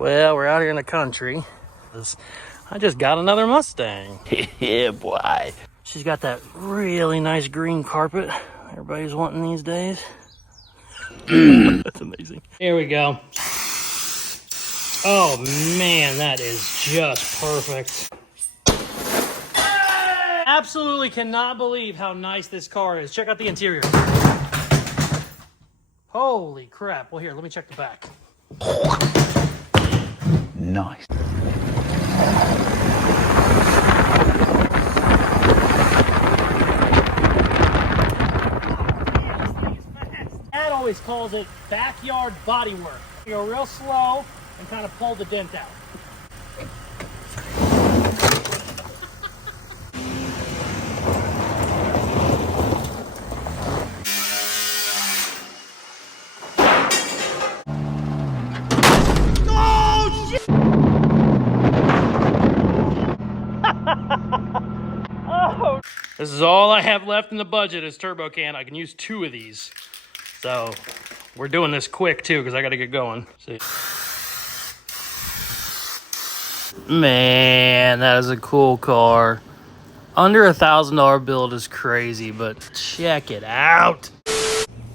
Well, we're out here in the country. I just got another Mustang. Yeah, boy. She's got that really nice green carpet everybody's wanting these days. That's amazing. Here we go. Oh man, that is just perfect. Absolutely cannot believe how nice this car is. Check out the interior. Holy crap. Well, here, let me check the back. Nice. Dad always calls it backyard body work. You go real slow and kind of pull the dent out. This is all I have left in the budget is turbo can. I can use 2 of these. So we're doing this quick too because I got to get going. See. Man, that is a cool car. Under $1,000 build is crazy, but check it out.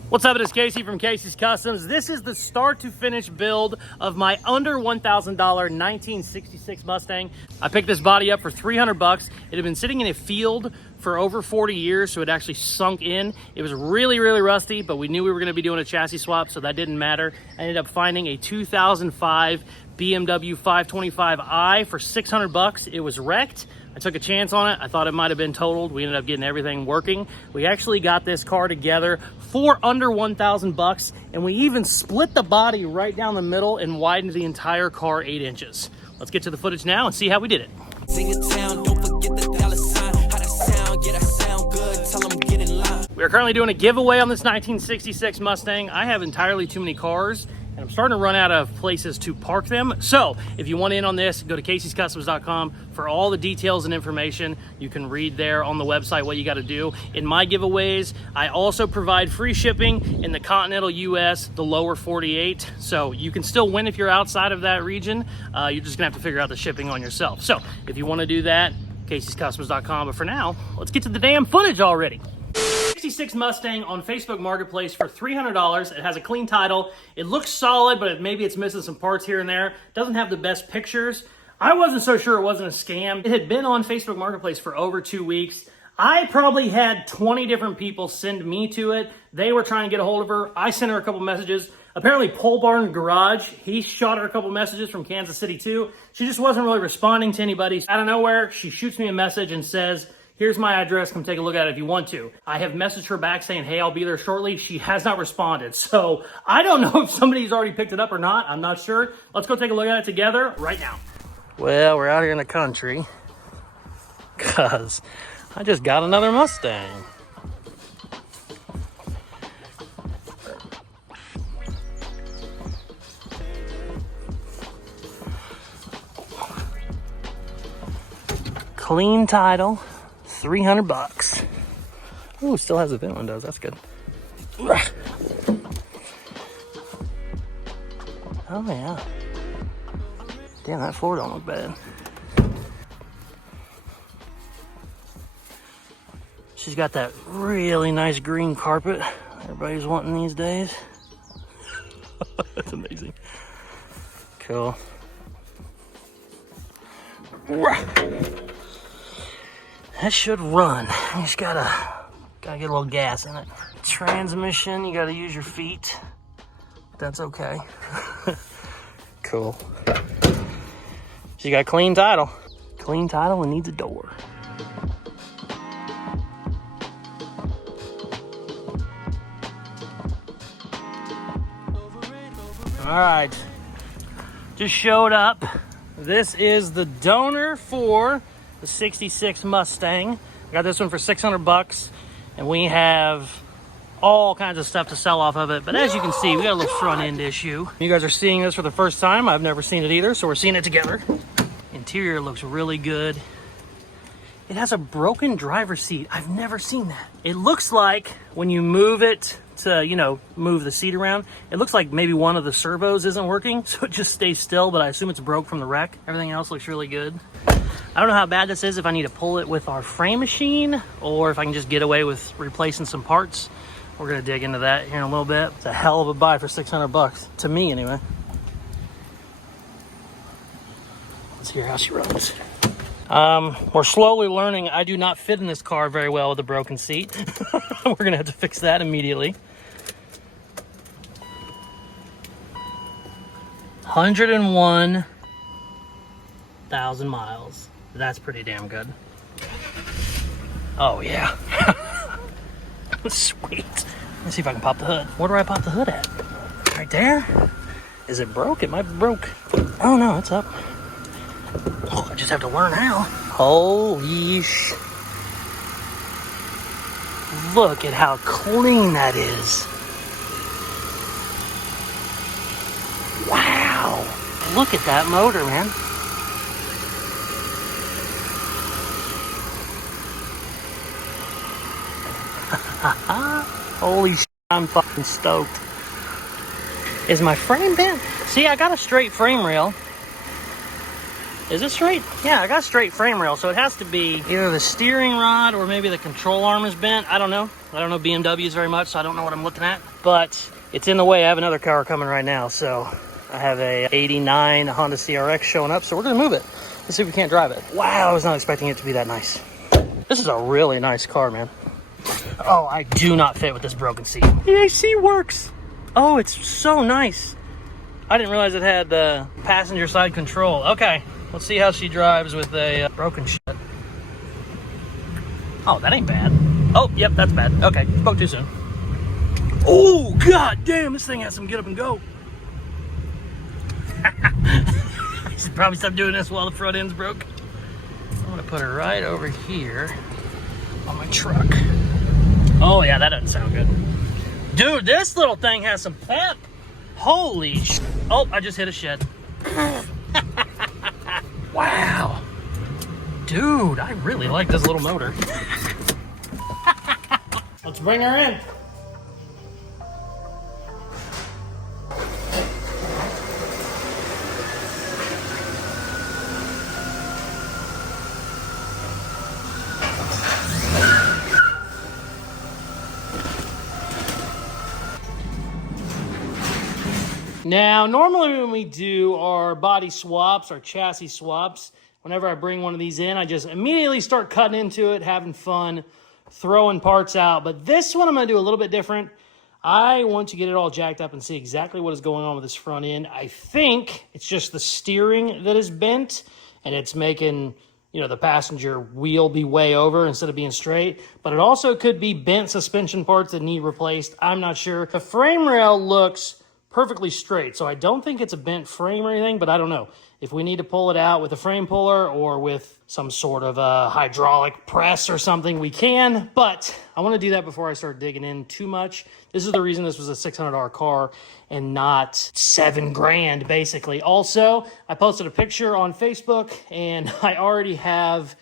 What's up, it is Casey from Casey's Customs. This is the start to finish build of my under $1,000 1966 Mustang. I picked this body up for 300 bucks. It had been sitting in a field for over 40 years, so it actually sunk in. It was really, really rusty, but we knew we were gonna be doing a chassis swap, so that didn't matter. I ended up finding a 2005 BMW 525i for 600 bucks. It was wrecked. I took a chance on it. I thought it might have been totaled. We ended up getting everything working. We actually got this car together for under 1,000 bucks, and we even split the body right down the middle and widened the entire car 8 inches. Let's get to the footage now and see how we did it. Sing it town, don't forget the dollar sign. How that sound, yeah, that sound good. Tell them get in line. We are currently doing a giveaway on this 1966 Mustang. I have entirely too many cars, and I'm starting to run out of places to park them. So if you want in on this, go to Caseyscustoms.com for all the details and information. You can read there on the website what you got to do. In my giveaways, I also provide free shipping in the continental US, the lower 48. So you can still win if you're outside of that region. You're just gonna have to figure out the shipping on yourself. So if you want to do that, Caseyscustoms.com. But for now, let's get to the damn footage already. 66 Mustang on Facebook Marketplace for $300. It has a clean title. It looks solid, but maybe it's missing some parts here and there. Doesn't have the best pictures. I wasn't so sure it wasn't a scam. It had been on Facebook Marketplace for over 2 weeks. I probably had 20 different people send me to it. They were trying to get a hold of her. I sent her a couple messages. Apparently Pole Barn Garage, he shot her a couple messages from Kansas City too. She just wasn't really responding to anybody. Out of nowhere, she shoots me a message and says, "Here's my address, come take a look at it if you want to." I have messaged her back saying, "Hey, I'll be there shortly." She has not responded. So I don't know if somebody's already picked it up or not. I'm not sure. Let's go take a look at it together right now. Well, we're out here in the country because I just got another Mustang. Clean title. 300 bucks. Ooh, still has the vent windows. That's good. Oh, yeah. Damn, that floor don't look bad. She's got that really nice green carpet everybody's wanting these days. That's amazing. Cool. That should run. You just gotta get a little gas in it. Transmission, you gotta use your feet. That's okay. Cool. She got clean title. Clean title and needs a door. All right, just showed up. This is the donor for the 66 Mustang. I got this one for 600 bucks, and we have all kinds of stuff to sell off of it. But as you can see, we got a little front end issue. You guys are seeing this for the first time. I've never seen it either, so we're seeing it together. Interior looks really good. It has a broken driver's seat. I've never seen that. It looks like when you move it to, you know, move the seat around. It looks like maybe one of the servos isn't working, so it just stays still, but I assume it's broke from the wreck. Everything else looks really good. I don't know how bad this is, if I need to pull it with our frame machine or if I can just get away with replacing some parts. We're gonna dig into that here in a little bit. It's a hell of a buy for 600 bucks, to me anyway. Let's hear how she runs. We're slowly learning I do not fit in this car very well with a broken seat. We're gonna have to fix that immediately. 101,000 miles. That's pretty damn good. Oh yeah. Sweet. Let's see if I can pop the hood. Where do I pop the hood at? Right there? Is it broke? It might be broke. Oh no, it's up. Oh, I just have to learn how. Holy sh... Look at how clean that is. Wow. Look at that motor, man. Holy sh... I'm fucking stoked. Is my frame bent? See, I got a straight frame rail. Is it straight? Yeah, I got a straight frame rail, so it has to be either the steering rod or maybe the control arm is bent. I don't know. I don't know BMWs very much, so I don't know what I'm looking at. But it's in the way. I have another car coming right now, so I have a 89 Honda CRX showing up, so we're going to move it. Let's see if we can't drive it. Wow, I was not expecting it to be that nice. This is a really nice car, man. Oh, I do not fit with this broken seat. The AC works. Oh, it's so nice. I didn't realize it had the passenger side control. Okay, let's see how she drives with a broken shit. Oh, that ain't bad. Oh, yep, that's bad. Okay, spoke too soon. Oh, god damn, this thing has some get up and go. I should probably stop doing this while the front end's broke. I'm gonna put her right over here on my truck. Oh yeah, that doesn't sound good. Dude, this little thing has some pep. Holy sh... Oh, I just hit a shed. Wow. Dude, I really like this little motor. Let's bring her in. Now, normally when we do our body swaps, our chassis swaps, whenever I bring one of these in, I just immediately start cutting into it, having fun, throwing parts out. But this one I'm going to do a little bit different. I want to get it all jacked up and see exactly what is going on with this front end. I think it's just the steering that is bent, and it's making, you know, the passenger wheel be way over instead of being straight. But it also could be bent suspension parts that need replaced. I'm not sure. The frame rail looks perfectly straight, so I don't think it's a bent frame or anything, but I don't know. If we need to pull it out with a frame puller or with some sort of a hydraulic press or something, we can, but I want to do that before I start digging in too much. This is the reason this was a $600 car and not $7 grand, basically. Also, I posted a picture on Facebook, and I already have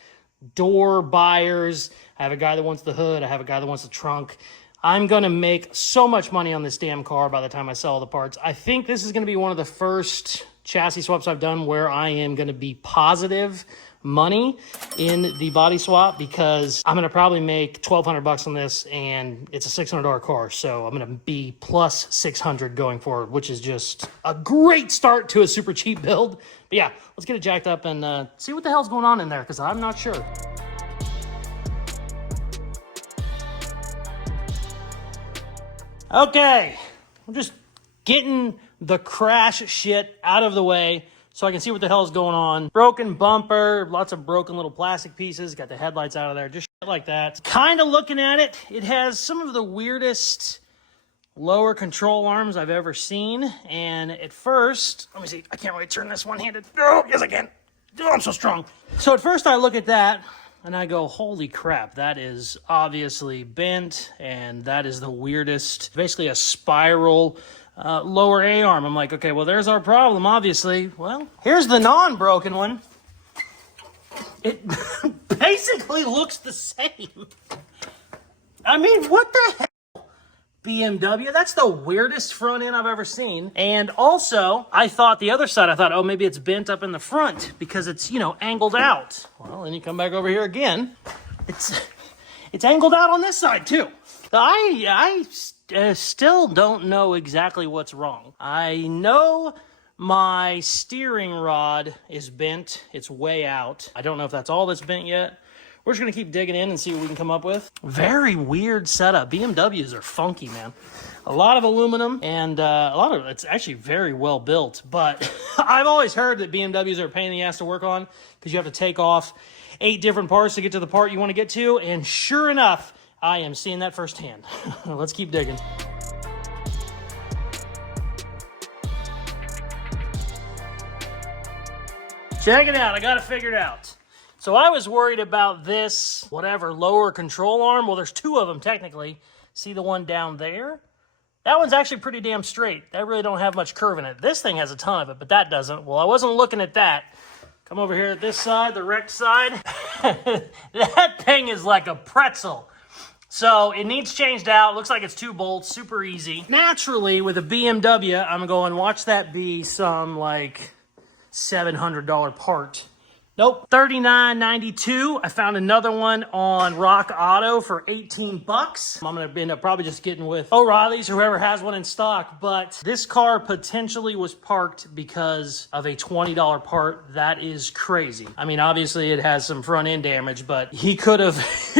door buyers. I have a guy that wants the hood. I have a guy that wants the trunk. I'm going to make so much money on this damn car by the time I sell all the parts. I think this is going to be one of the first chassis swaps I've done where I am going to be positive money in the body swap, because I'm going to probably make $1,200 on this, and it's a $600 car. So I'm going to be plus 600 going forward, which is just a great start to a super cheap build. But yeah, let's get it jacked up and see what the hell's going on in there, because I'm not sure. Okay, I'm just getting the crash shit out of the way so I can see what the hell is going on. Broken bumper, lots of broken little plastic pieces, got the headlights out of there, just shit like that. Kind of looking at it, it has some of the weirdest lower control arms I've ever seen. And at first, let me see, I can't really turn this one-handed. Oh, yes I can. Oh, I'm so strong. So at first I look at that, and I go, holy crap, that is obviously bent, and that is the weirdest, basically a spiral lower A-arm. I'm like, okay, well, there's our problem, obviously. Well, here's the non-broken one. It basically looks the same. I mean, what the hell? BMW. That's the weirdest front end I've ever seen. And also, I thought the other side, oh, maybe it's bent up in the front because it's, you know, angled out. Well, then you come back over here again. It's angled out on this side too. I still don't know exactly what's wrong. I know my steering rod is bent. It's way out. I don't know if that's all that's bent yet. We're just gonna keep digging in and see what we can come up with. Very weird setup. BMWs are funky, man. A lot of aluminum and it's actually very well built, but I've always heard that BMWs are a pain in the ass to work on because you have to take off 8 different parts to get to the part you want to get to, and sure enough, I am seeing that firsthand. Let's keep digging. Check it out, I got it figured out. So I was worried about this, whatever, lower control arm. Well, there's 2 of them technically. See the one down there? That one's actually pretty damn straight. That really don't have much curve in it. This thing has a ton of it, but that doesn't. Well, I wasn't looking at that. Come over here at this side, the wrecked side. That thing is like a pretzel. So it needs changed out. Looks like it's 2 bolts, super easy. Naturally, with a BMW, I'm going, watch that be some like $700 part. Nope, $39.92. I found another one on Rock Auto for 18 bucks. I'm gonna end up probably just getting with O'Reilly's or whoever has one in stock, but this car potentially was parked because of a $20 part. That is crazy. I mean, obviously it has some front end damage, but he could have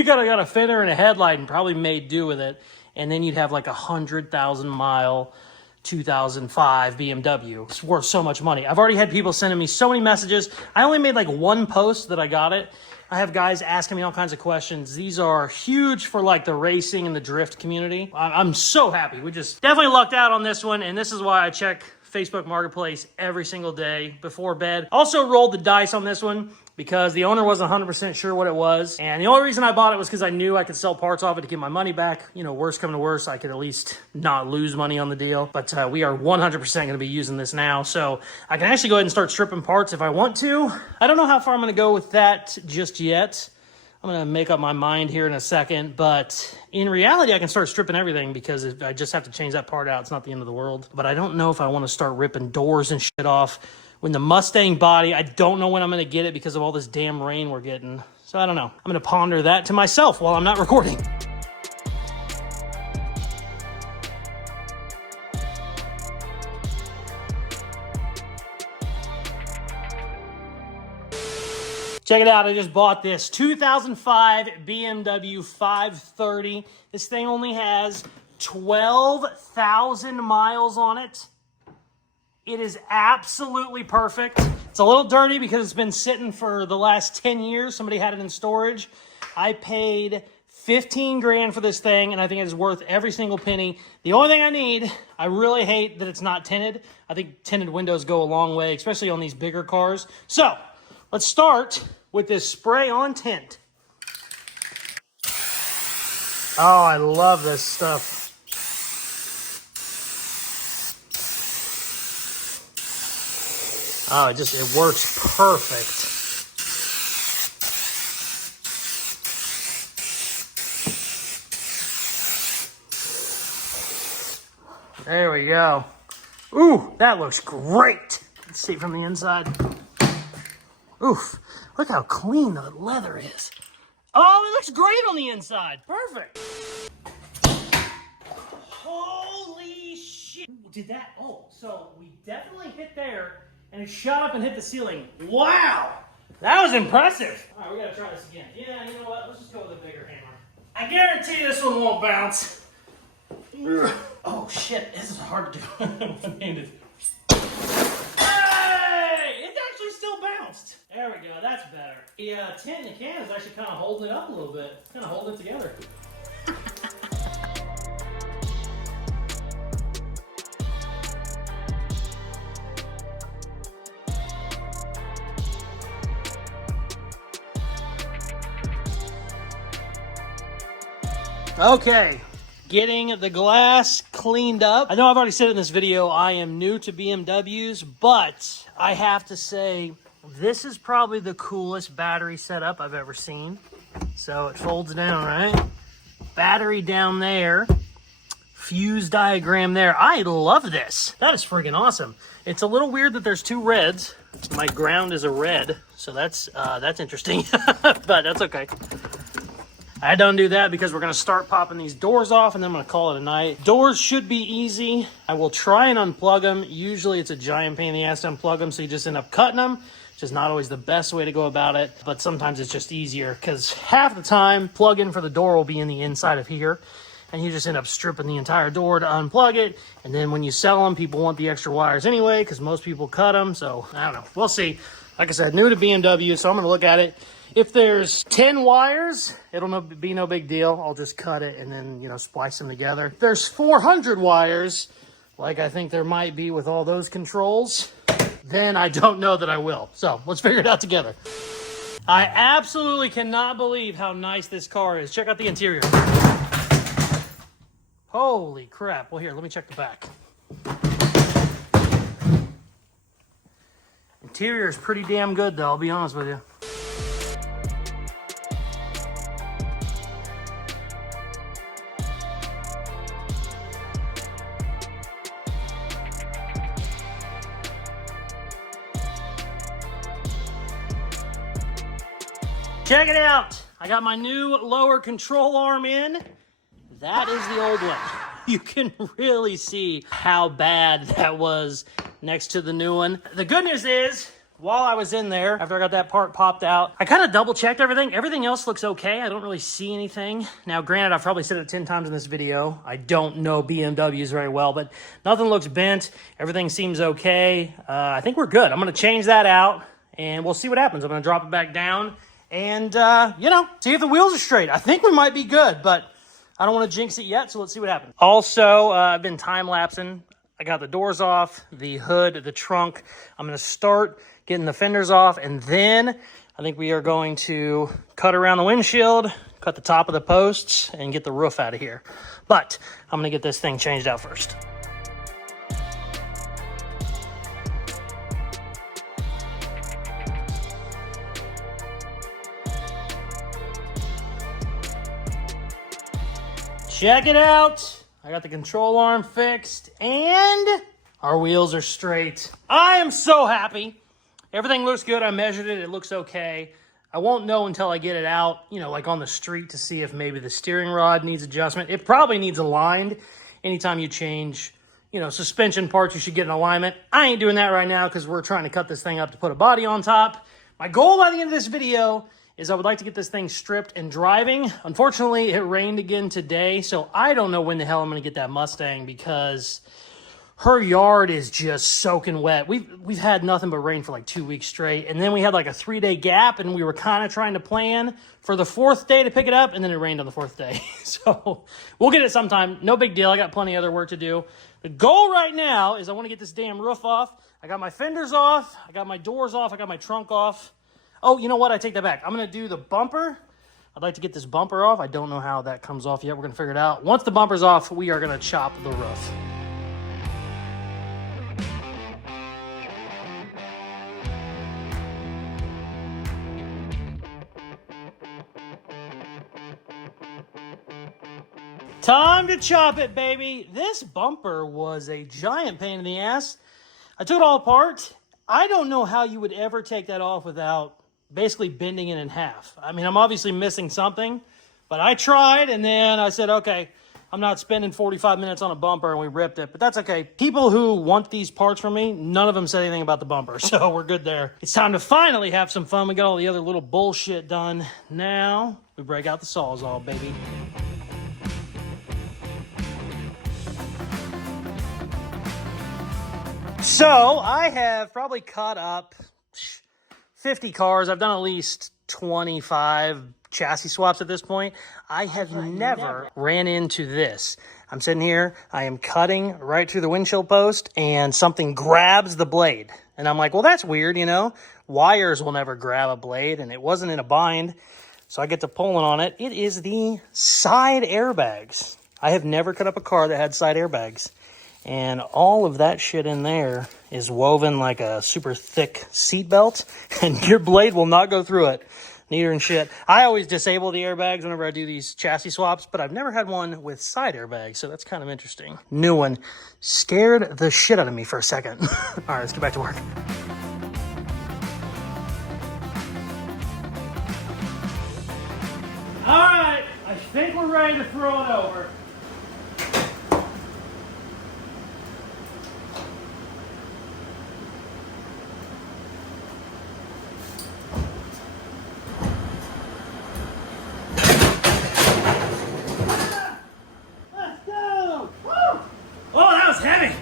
got a fender and a headlight and probably made do with it. And then you'd have like 100,000 mile 2005 BMW. It's worth so much money. I've already had people sending me so many messages. I only made like 1 post that I got it. I have guys asking me all kinds of questions. These are huge for like the racing and the drift community. I'm so happy. We just definitely lucked out on this one, and this is why I check Facebook Marketplace every single day before bed. Also rolled the dice on this one because the owner wasn't 100% sure what it was. And the only reason I bought it was because I knew I could sell parts off it to get my money back. You know, worst come to worst, I could at least not lose money on the deal. But we are 100% going to be using this now. So I can actually go ahead and start stripping parts if I want to. I don't know how far I'm going to go with that just yet. I'm going to make up my mind here in a second, but in reality, I can start stripping everything because if I just have to change that part out, it's not the end of the world. But I don't know if I want to start ripping doors and shit off. When the Mustang body, I don't know when I'm going to get it because of all this damn rain we're getting. So I don't know. I'm going to ponder that to myself while I'm not recording. Check it out, I just bought this 2005 BMW 530. This thing only has 12,000 miles on it. It is absolutely perfect. It's a little dirty because it's been sitting for the last 10 years. Somebody had it in storage. I paid 15 grand for this thing, and I think it's worth every single penny. The only thing I need, I really hate that it's not tinted. I think tinted windows go a long way, especially on these bigger cars. So, let's start with this spray-on tint. Oh, I love this stuff. Oh, it works perfect. There we go. Ooh, that looks great. Let's see from the inside. Oof, look how clean the leather is. Oh, it looks great on the inside. Perfect. Holy shit. Did that, so we definitely hit there and it shot up and hit the ceiling. Wow, that was impressive. All right, we gotta try this again. Yeah, you know what, let's just go with a bigger hammer. I guarantee this one won't bounce. Oh shit, this is hard to do one-handed. Still bounced. There we go, that's better. The tint in the can is actually kind of holding it up a little bit. Kind of holding it together. Okay, getting the glass cleaned up. I know I've already said in this video, I am new to BMWs, but I have to say, this is probably the coolest battery setup I've ever seen. So it folds down, right? Battery down there. fuse diagram there. I love this. That is freaking awesome. It's a little weird that there's two reds. My ground is a red, so that's interesting, but that's okay. I don't do that because we're gonna start popping these doors off and then I'm gonna call it a night. Doors should be easy. I will try and unplug them. Usually it's a giant pain in the ass to unplug them, so you just end up cutting them, which is not always the best way to go about it, but sometimes it's just easier because half the time plug-in for the door will be in the inside of here and you just end up stripping the entire door to unplug it. And then when you sell them, people want the extra wires anyway because most people cut them, so I don't know. We'll see. Like I said, new to BMW, so I'm gonna look at it. If there's 10 wires, it'll be no big deal. I'll just cut it and then, you know, splice them together. If there's 400 wires, like I think there might be with all those controls, then I don't know that I will. So let's figure it out together. I absolutely cannot believe how nice this car is. Check out the interior. Holy crap. Well, here, let me check the back. Interior is pretty damn good, though, I'll be honest with you. Check it out. I got my new lower control arm in. That is the old one. You can really see how bad that was next to the new one. The good news is, while I was in there, after I got that part popped out, I kind of double checked everything. Everything else looks okay. I don't really see anything. Now, granted, I've probably said it 10 times in this video. I don't know BMWs very well, but nothing looks bent. Everything seems okay. I think we're good. I'm gonna change that out and we'll see what happens. I'm gonna drop it back down and, you know, see if the wheels are straight. I think we might be good, but I don't want to jinx it yet, so let's see what happens. Also, I've been time-lapsing. I got the doors off, the hood, the trunk. I'm going to start getting the fenders off, and then I think we are going to cut around the windshield, cut the top of the posts, and get the roof out of here. But I'm going to get this thing changed out first. Check it out. I got the control arm fixed and our wheels are straight. I am so happy. Everything looks good. I measured it. It looks okay. I won't know until I get it out, you know, like on the street to see if maybe the steering rod needs adjustment. It probably needs aligned. Anytime you change, you know, suspension parts, you should get an alignment. I ain't doing that right now because we're trying to cut this thing up to put a body on top. My goal by the end of this video is I would like to get this thing stripped and driving. Unfortunately, it rained again today, so I don't know when the hell I'm going to get that Mustang because her yard is just soaking wet. We've had nothing but rain for like 2 weeks straight, and then we had like a 3-day gap, and we were kind of trying to plan for the 4th day to pick it up, and then it rained on the 4th day. So we'll get it sometime. No big deal. I got plenty of other work to do. The goal right now is I want to get this damn roof off. I got my fenders off. I got my doors off. I got my trunk off. Oh, you know what? I take that back. I'm going to do the bumper. I'd like to get this bumper off. I don't know how that comes off yet. We're going to figure it out. Once the bumper's off, we are going to chop the roof. Time to chop it, baby. This bumper was a giant pain in the ass. I took it all apart. I don't know how you would ever take that off without basically bending it in half. I mean, I'm obviously missing something, but I tried, and then I said, okay, I'm not spending 45 minutes on a bumper, and we ripped it, but that's okay. People who want these parts from me, none of them said anything about the bumper, so we're good there. It's time to finally have some fun. We got all the other little bullshit done. Now, we break out the Sawzall, baby. So, I have probably cut up 50 cars. I've done at least 25 chassis swaps at this point. I have never ran into this. I'm sitting here, I am cutting right through the windshield post, and something grabs the blade. And I'm like, well, that's weird, you know? Wires will never grab a blade, and it wasn't in a bind. So I get to pulling on it. It is the side airbags. I have never cut up a car that had side airbags. And all of that shit in there is woven like a super thick seat belt, and your blade will not go through it. neater and shit. I always disable the airbags whenever I do these chassis swaps, but I've never had one with side airbags, so that's kind of interesting. New one. Scared the shit out of me for a second. All right, let's get back to work. All right, I think we're ready to throw it over. Let's go! Woo! Oh, that was heavy.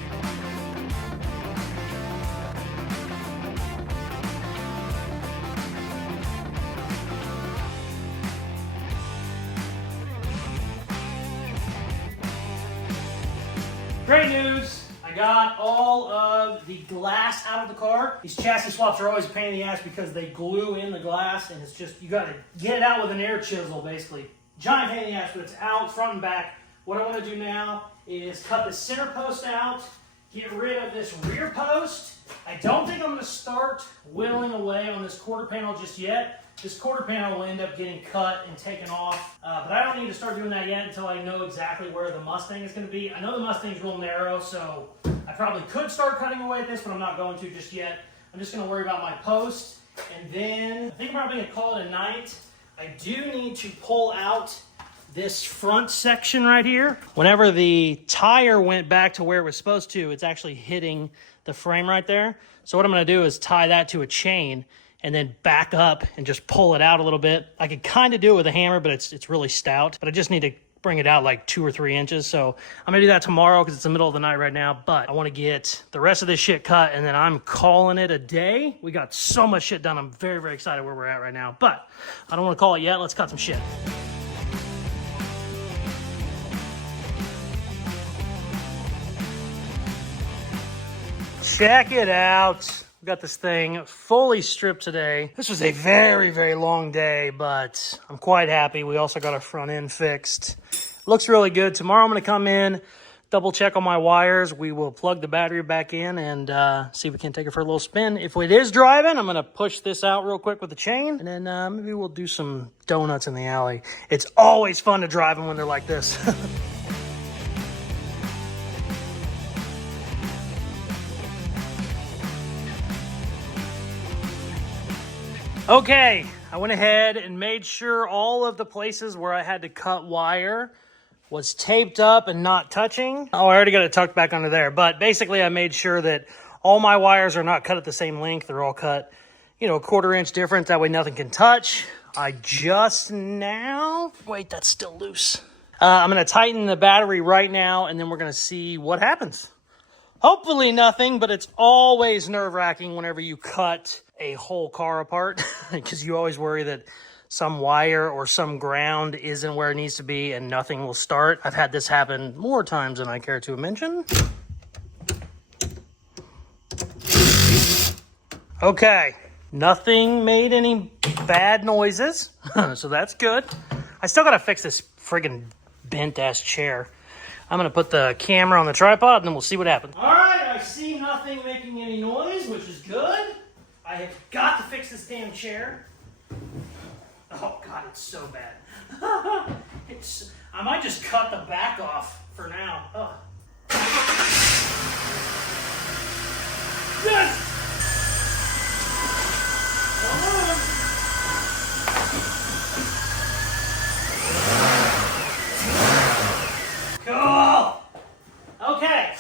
Great news, I got all of the glass out of the car. These chassis swaps are always a pain in the ass because they glue in the glass and it's just, you gotta get it out with an air chisel basically. Giant pain in the ass, but it's out front and back. What I wanna do now is cut the center post out, get rid of this rear post. I don't think I'm gonna start whittling away on this quarter panel just yet. This quarter panel will end up getting cut and taken off, but I don't need to start doing that yet until I know exactly where the Mustang is going to be. I know the Mustang's real narrow, so I probably could start cutting away at this, but I'm not going to just yet. I'm just going to worry about my post, and then I think I'm probably going to call it a night. I do need to pull out this front section right here. Whenever the tire went back to where it was supposed to, it's actually hitting the frame right there. So what I'm going to do is tie that to a chain and then back up and just pull it out a little bit. I could kind of do it with a hammer, but it's really stout. But I just need to bring it out like 2 or 3 inches. So I'm gonna do that tomorrow because it's the middle of the night right now. But I want to get the rest of this shit cut and then I'm calling it a day. We got so much shit done. I'm very, very excited where we're at right now. But I don't want to call it yet. Let's cut some shit. Check it out. We got this thing fully stripped today. This was a very, very long day, but I'm quite happy. We also got our front end fixed. Looks really good. Tomorrow I'm going to come in, double check on my wires. We will plug the battery back in and see if we can take it for a little spin. If it is driving, I'm going to push this out real quick with the chain, and then maybe we'll do some donuts in the alley. It's always fun to drive them when they're like this. Okay, I went ahead and made sure all of the places where I had to cut wire was taped up and not touching. Oh, I already got it tucked back under there. But basically I made sure that all my wires are not cut at the same length. They're all cut, you know, a 1/4 inch difference. That way nothing can touch. I just now, wait, that's still loose. I'm gonna tighten the battery right now and then we're gonna see what happens. Hopefully nothing, but it's always nerve-wracking whenever you cut a whole car apart because you always worry that some wire or some ground isn't where it needs to be and nothing will start. I've had this happen more times than I care to mention. Okay, nothing made any bad noises, so that's good. I still gotta fix this friggin' bent-ass chair. I'm gonna put the camera on the tripod and then we'll see what happens. All right, I see nothing making any noise, which is good. I have got to fix this damn chair. Oh God, it's so bad. I might just cut the back off for now. Oh. Yes! Cool. Okay.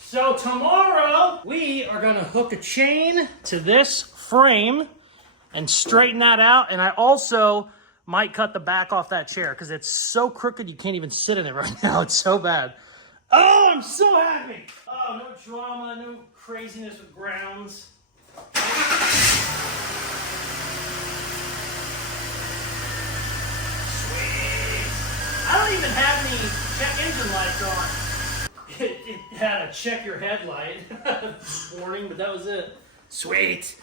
So tomorrow we are gonna hook a chain to this frame and straighten that out. And I also might cut the back off that chair because it's so crooked you can't even sit in it right now. It's so bad. Oh, I'm so happy. Oh, no drama, no craziness with grounds. Sweet. I don't even have any check engine lights on. It had a check your headlight warning, but that was it. Sweet.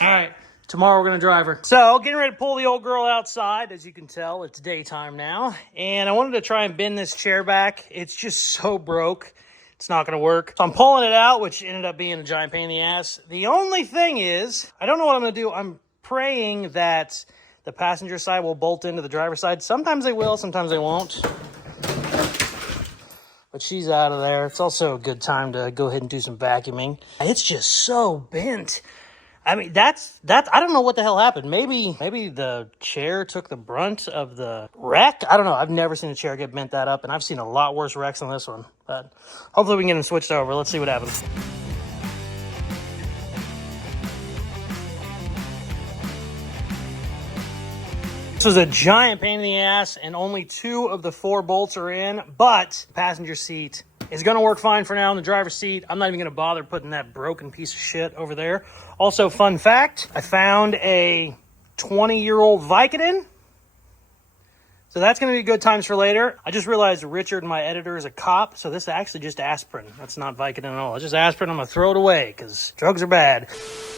All right, tomorrow we're gonna drive her. So getting ready to pull the old girl outside. As you can tell, it's daytime now. And I wanted to try and bend this chair back. It's just so broke. It's not gonna work. So I'm pulling it out, which ended up being a giant pain in the ass. The only thing is, I don't know what I'm gonna do. I'm praying that the passenger side will bolt into the driver's side. Sometimes they will, sometimes they won't. But she's out of there. It's also a good time to go ahead and do some vacuuming. It's just so bent. I mean, that's I don't know what the hell happened. Maybe the chair took the brunt of the wreck. I don't know. I've never seen a chair get bent that up, and I've seen a lot worse wrecks than this one. But hopefully we can get them switched over. Let's see what happens. This was a giant pain in the ass, and only 2 of the 4 bolts are in, but the passenger seat is going to work fine for now. In the driver's seat, I'm not even going to bother putting that broken piece of shit over there. Also, fun fact, I found a 20-year-old Vicodin. So that's going to be good times for later. I just realized Richard, my editor, is a cop, so this is actually just aspirin. That's not Vicodin at all. It's just aspirin. I'm going to throw it away because drugs are bad.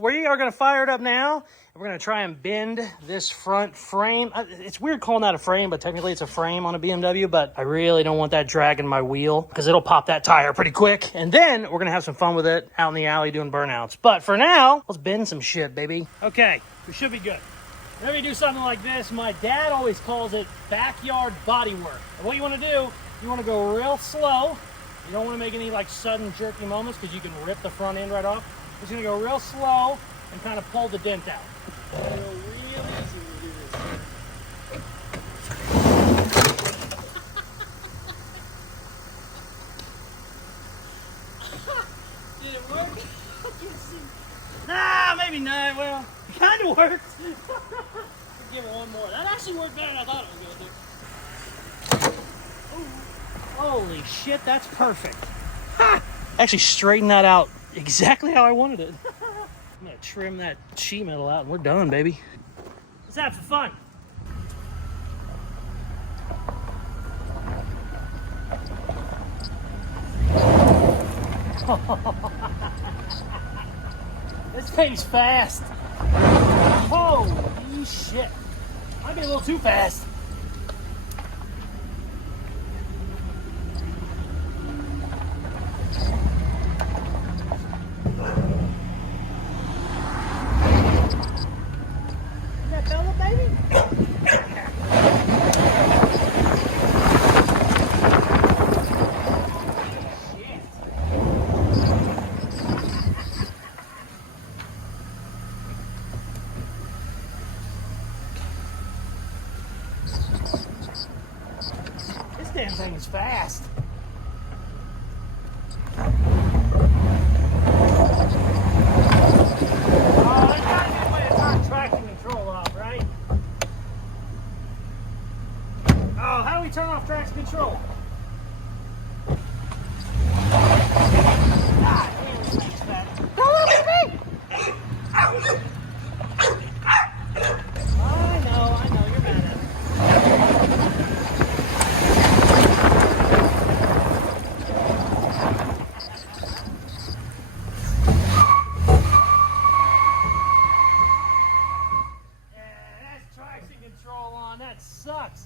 We are going to fire it up now. We're going to try and bend this front frame. It's weird calling that a frame, but technically it's a frame on a BMW, but I really don't want that dragging my wheel because it'll pop that tire pretty quick. And then we're going to have some fun with it out in the alley doing burnouts. But for now, let's bend some shit, baby. Okay, we should be good. Whenever you do something like this, my dad always calls it backyard body work. And what you want to do, you want to go real slow. You don't want to make any like sudden jerky moments because you can rip the front end right off. You're just going to go real slow and kind of pull the dent out. Real easy to do this. Did it work? Nah, maybe not. Well, it kind of worked. Give it one more. That actually worked better than I thought it was going to do. Ooh. Holy shit, that's perfect. Ha! Actually straightened that out exactly how I wanted it. I'm going to trim that sheet metal out and we're done, baby. Let's have some fun. This thing's fast. Holy shit. Might be a little too fast. That fella, baby? This damn thing is fast. Turn off traction control. God damn, this thing's fast. Don't look at me! I know, you're mad at me. Yeah, that's traction control on. That sucks.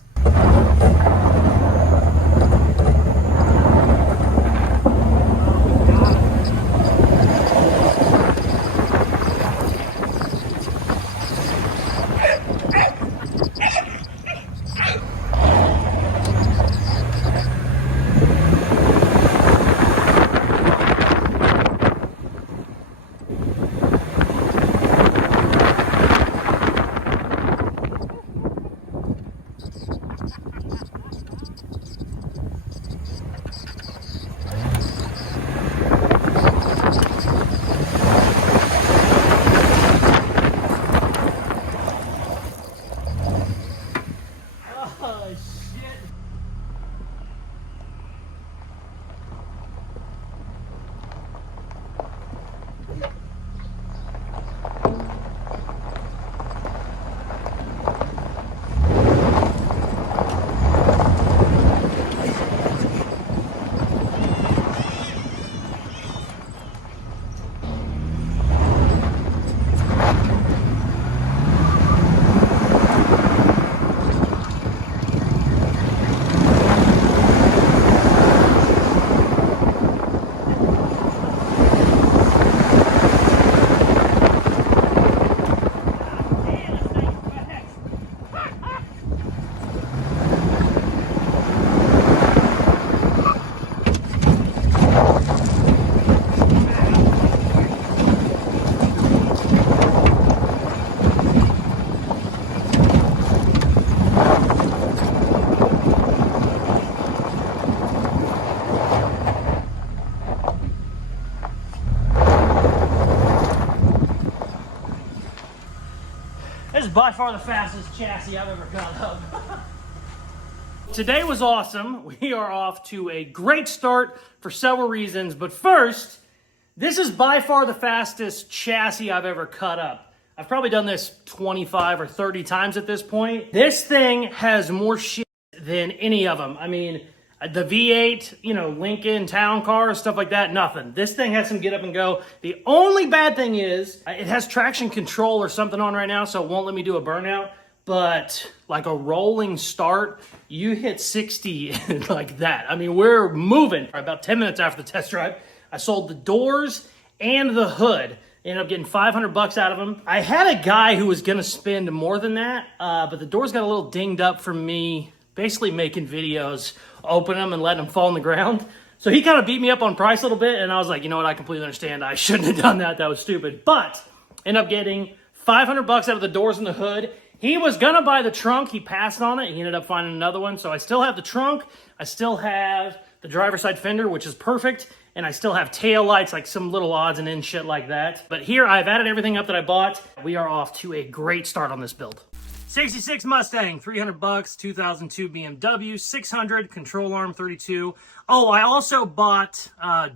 is by far the fastest chassis I've ever got up. Today was awesome. We are off to a great start for several reasons, but first, this is by far the fastest chassis I've ever cut up. I've probably done this 25 or 30 times at this point. This thing has more shit than any of them. I mean, the V8, you know, Lincoln town cars, stuff like that, nothing. This thing has some get up and go. The only bad thing is it has traction control or something on right now, so it won't let me do a burnout. But like a rolling start, you hit 60 like that. I mean, we're moving. About 10 minutes after the test drive, I sold the doors and the hood. Ended up getting $500 out of them. I had a guy who was gonna spend more than that, but the doors got a little dinged up from me basically making videos, open them and letting them fall on the ground. So he kind of beat me up on price a little bit, and I was like, you know what, I completely understand. I shouldn't have done that. That was stupid. But ended up getting $500 out of the doors and the hood. He was gonna buy the trunk. He passed on it. He ended up finding another one. So I still have the trunk. I still have the driver's side fender, which is perfect. And I still have tail lights, like some little odds and ends shit like that. But here, I've added everything up that I bought. We are off to a great start on this build. 66 Mustang, $300, 2002 BMW, 600, control arm 32. Oh, I also bought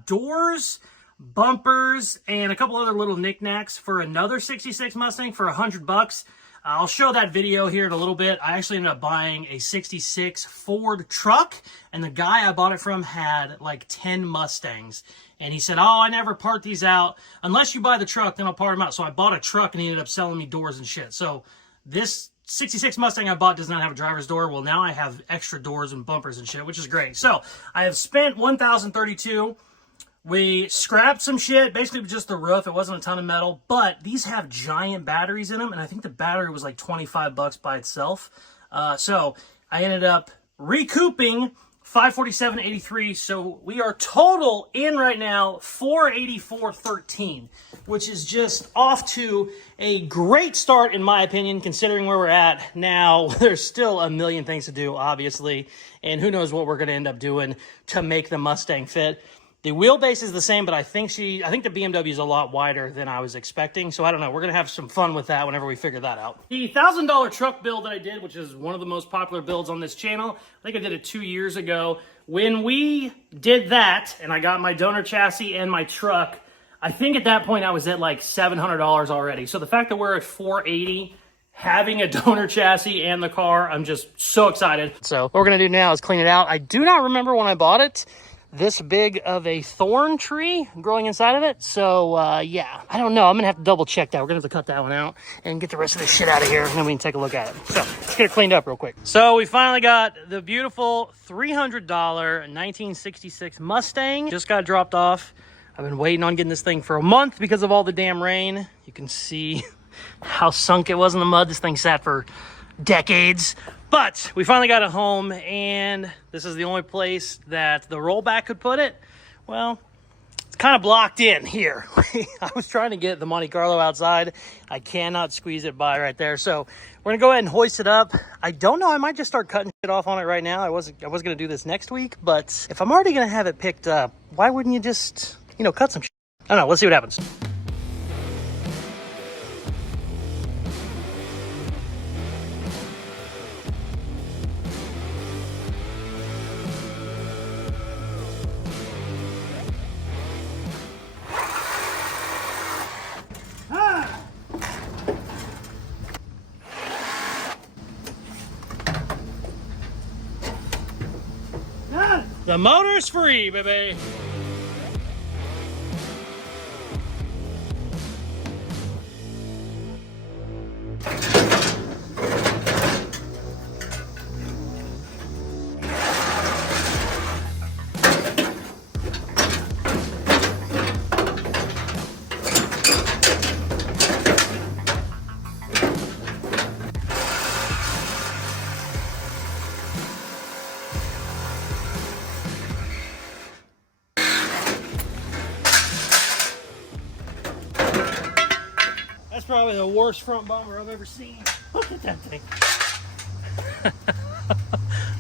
doors, bumpers, and a couple other little knickknacks for another 66 Mustang for $100. I'll show that video here in a little bit. I actually ended up buying a 66 Ford truck, and the guy I bought it from had like 10 Mustangs. And he said, oh, I never part these out. Unless you buy the truck, then I'll part them out. So I bought a truck, and he ended up selling me doors and shit. So this 66 Mustang I bought does not have a driver's door. Well, now I have extra doors and bumpers and shit, which is great. So I have spent $1,032. We scrapped some shit, basically just the roof. It wasn't a ton of metal, but these have giant batteries in them, and I think the battery was like $25 by itself. So I ended up recouping $547.83. So we are total in right now $484.13, which is just off to a great start in my opinion, considering where we're at now. There's still a million things to do, obviously, and who knows what we're going to end up doing to make the Mustang fit. The wheelbase is the same, but I think the BMW is a lot wider than I was expecting. So I don't know. We're going to have some fun with that whenever we figure that out. The $1,000 truck build that I did, which is one of the most popular builds on this channel, I think I did it 2 years ago. When we did that, and I got my donor chassis and my truck, I think at that point I was at like $700 already. So the fact that we're at $480, having a donor chassis and the car, I'm just so excited. So what we're going to do now is clean it out. I do not remember when I bought it this big of a thorn tree growing inside of it. So yeah, I don't know. I'm gonna have to double check that. We're gonna have to cut that one out and get the rest of this shit out of here, and then we can take a look at it. So let's get it cleaned up real quick. So we finally got the beautiful $300 1966 Mustang. Just got dropped off. I've been waiting on getting this thing for a month because of all the damn rain. You can see how sunk it was in the mud. This thing sat for decades. But we finally got it home, and this is the only place that the rollback could put it. Well, it's kind of blocked in here. I was trying to get the Monte Carlo outside. I cannot squeeze it by right there. So we're gonna go ahead and hoist it up. I don't know, I might just start cutting shit off on it right now. I was gonna do this next week, but if I'm already gonna have it picked up, why wouldn't you just, you know, cut some shit? I don't know, let's see what happens. The motor's free, baby. Probably the worst front bumper I've ever seen. Look at that thing.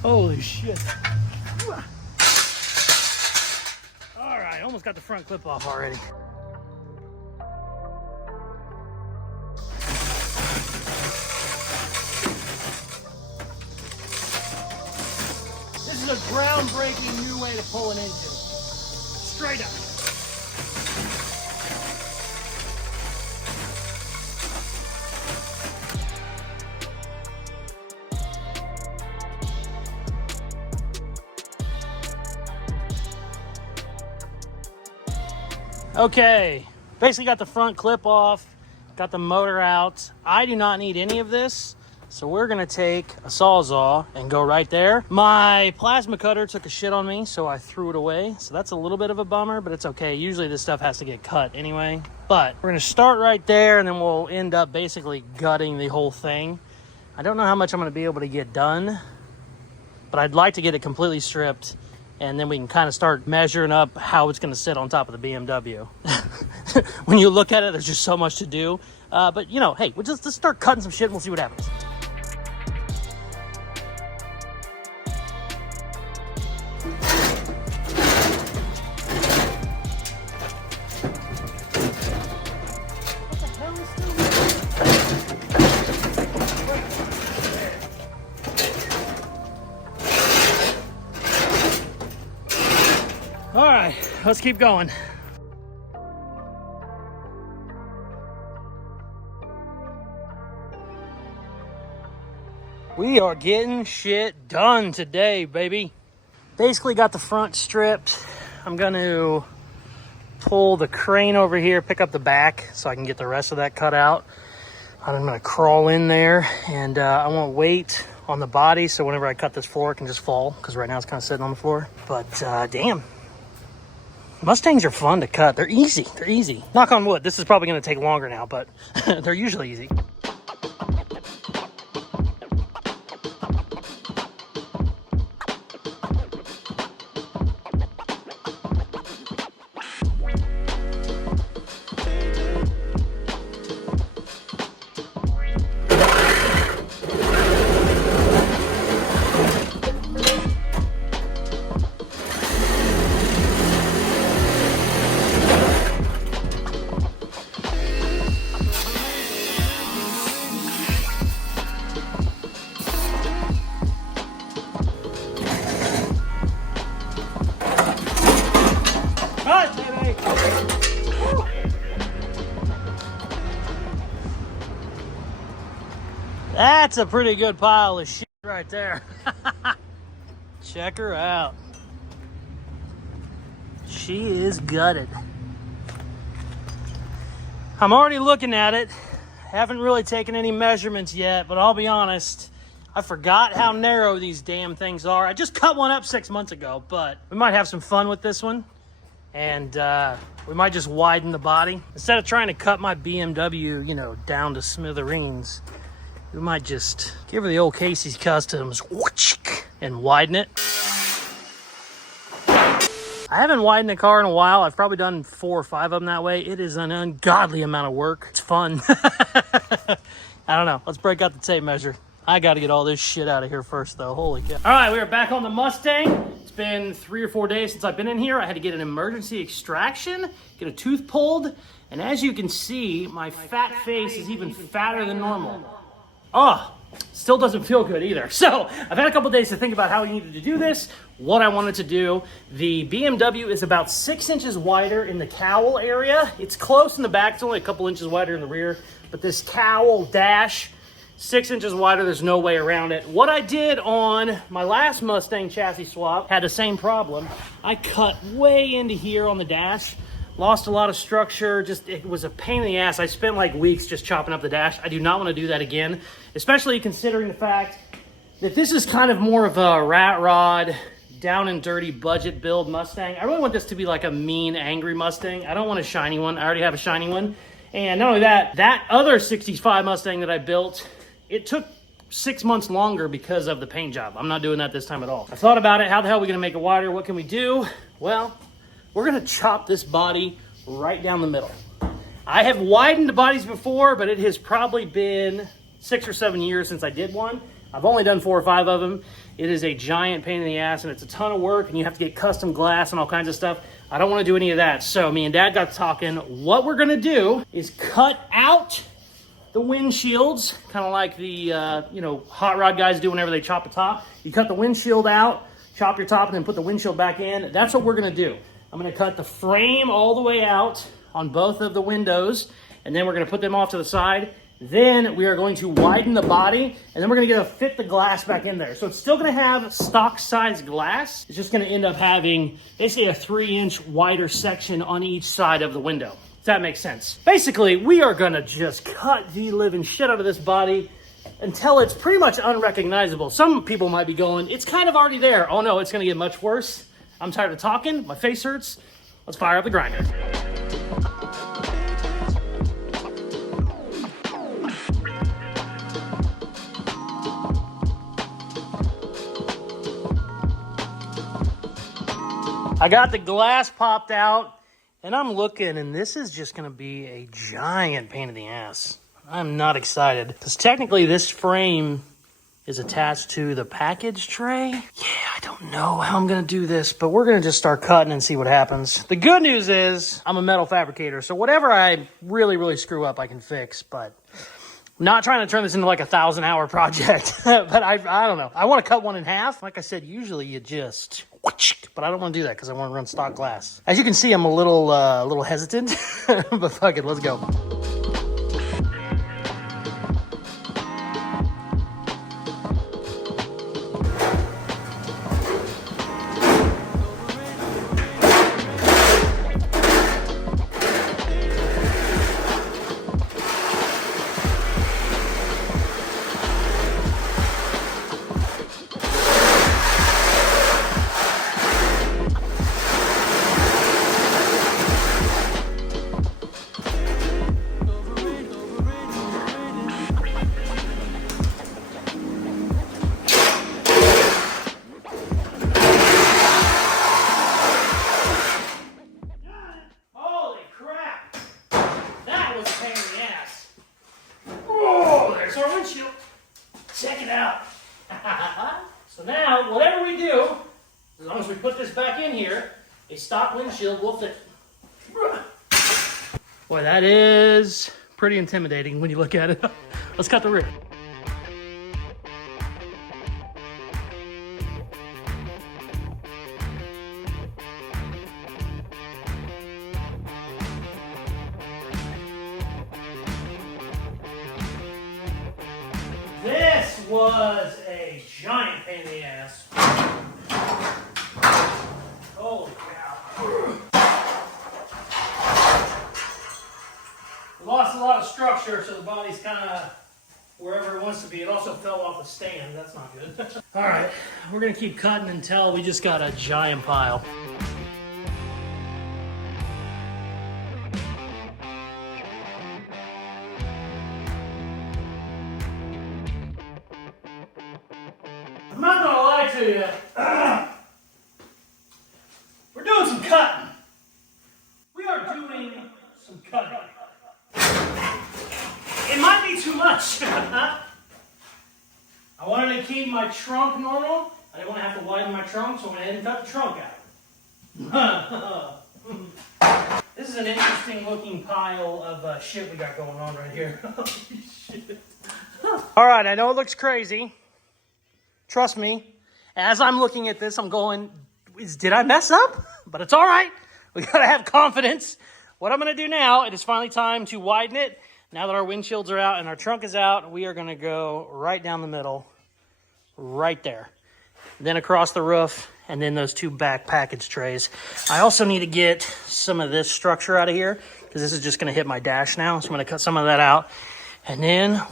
Holy shit. All right, almost got the front clip off already. is a groundbreaking new way to pull an engine. Straight up. Okay, basically got the front clip off, got the motor out. I do not need any of this, so we're gonna take a Sawzall and go right there. My plasma cutter took a shit on me, so I threw it away. So that's a little bit of a bummer, but it's okay. Usually this stuff has to get cut anyway. But we're gonna start right there, and then we'll end up basically gutting the whole thing. I don't know how much I'm gonna be able to get done, but I'd like to get it completely stripped, and then we can kind of start measuring up how it's going to sit on top of the BMW. When you look at it, there's just so much to do. But, you know, hey, let's start cutting some shit and we'll see what happens. All right, let's keep going. We are getting shit done today, baby. Basically got the front stripped. I'm gonna pull the crane over here, pick up the back so I can get the rest of that cut out. I'm gonna crawl in there, and I want weight on the body so whenever I cut this floor, it can just fall, because right now it's kind of sitting on the floor. But damn. Mustangs are fun to cut. They're easy. They're easy. Knock on wood. This is probably going to take longer now, but they're usually easy. That's a pretty good pile of shit right there. Check her out. She is gutted. I'm already looking at it. Haven't really taken any measurements yet, but I'll be honest, I forgot how narrow these damn things are. I just cut one up 6 months ago, but we might have some fun with this one. And we might just widen the body. Instead of trying to cut my BMW, you know, down to smithereens, we might just give her the old Caseyscustoms and widen it. I haven't widened a car in a while. I've probably done 4 or 5 of them that way. It is an ungodly amount of work. It's fun. I don't know. Let's break out the tape measure. I got to get all this shit out of here first, though. Holy cow. All right, we are back on the Mustang. It's been 3 or 4 days since I've been in here. I had to get an emergency extraction, get a tooth pulled, and as you can see, my fat face is even fatter than normal. Oh, still doesn't feel good either. So I've had a couple days to think about how we needed to do this, what I wanted to do. The BMW is about 6 inches wider in the cowl area. It's close in the back. It's only a couple inches wider in the rear, but this cowl dash, 6 inches wider, there's no way around it. What I did on my last Mustang chassis swap had the same problem. I cut way into here on the dash, lost a lot of structure, just it was a pain in the ass. I spent like weeks just chopping up the dash. I do not want to do that again, especially considering the fact that this is kind of more of a rat rod, down and dirty budget build Mustang. I really want this to be like a mean, angry Mustang. I don't want a shiny one. I already have a shiny one. And not only that, that other 65 Mustang that I built, it took 6 months longer because of the paint job. I'm not doing that this time at all. I thought about it. How the hell are we gonna make it wider? What can we do? Well, we're gonna chop this body right down the middle. I have widened the bodies before, but it has probably been 6 or 7 years since I did one. I've only done 4 or 5 of them. It is a giant pain in the ass, and it's a ton of work, and you have to get custom glass and all kinds of stuff. I don't wanna do any of that. So me and Dad got talking. What we're gonna do is cut out the windshields, kind of like the you know, hot rod guys do whenever they chop a top. You cut the windshield out, chop your top and then put the windshield back in. That's what we're gonna do. I'm gonna cut the frame all the way out on both of the windows, and then we're gonna put them off to the side. Then we are going to widen the body, and then we're gonna fit the glass back in there. So it's still gonna have stock size glass. It's just gonna end up having basically a 3-inch wider section on each side of the window. If that makes sense. Basically, we are gonna just cut the living shit out of this body until it's pretty much unrecognizable. Some people might be going, it's kind of already there. Oh no, it's gonna get much worse. I'm tired of talking, my face hurts. Let's fire up the grinder. I got the glass popped out, and I'm looking, and this is just gonna be a giant pain in the ass. I'm not excited, because technically this frame is attached to the package tray. Yeah, I don't know how I'm gonna do this, but we're gonna just start cutting and see what happens. The good news is I'm a metal fabricator, so whatever I really screw up, I can fix, but I'm not trying to turn this into like a 1,000-hour project, but I don't know. I wanna cut one in half. Like I said, usually you just, but I don't want to do that because I want to run stock glass. As you can see, I'm a little hesitant, but fuck it, let's go. Check it out. So now, whatever we do, as long as we put this back in here, a stock windshield will fit. Boy, that is pretty intimidating when you look at it. Let's cut the rear. This was a giant pain in the ass. Holy cow. We lost a lot of structure, so the body's kind of wherever it wants to be. It also fell off the stand. That's not good. All right, we're going to keep cutting until we just got a giant pile. I'm not gonna lie to you. We're doing some cutting. We are doing some cutting. It might be too much. I wanted to keep my trunk normal. I didn't want to have to widen my trunk, so I went ahead and cut the trunk out. This is an interesting looking pile of shit we got going on right here. Holy shit. All right, I know it looks crazy. Trust me, as I'm looking at this, I'm going, did I mess up? But it's all right. We gotta have confidence. What I'm gonna do now, it is finally time to widen it. Now that our windshields are out and our trunk is out, we are gonna go right down the middle, right there. Then across the roof, and then those two back package trays. I also need to get some of this structure out of here, because this is just gonna hit my dash now. So I'm gonna cut some of that out. And then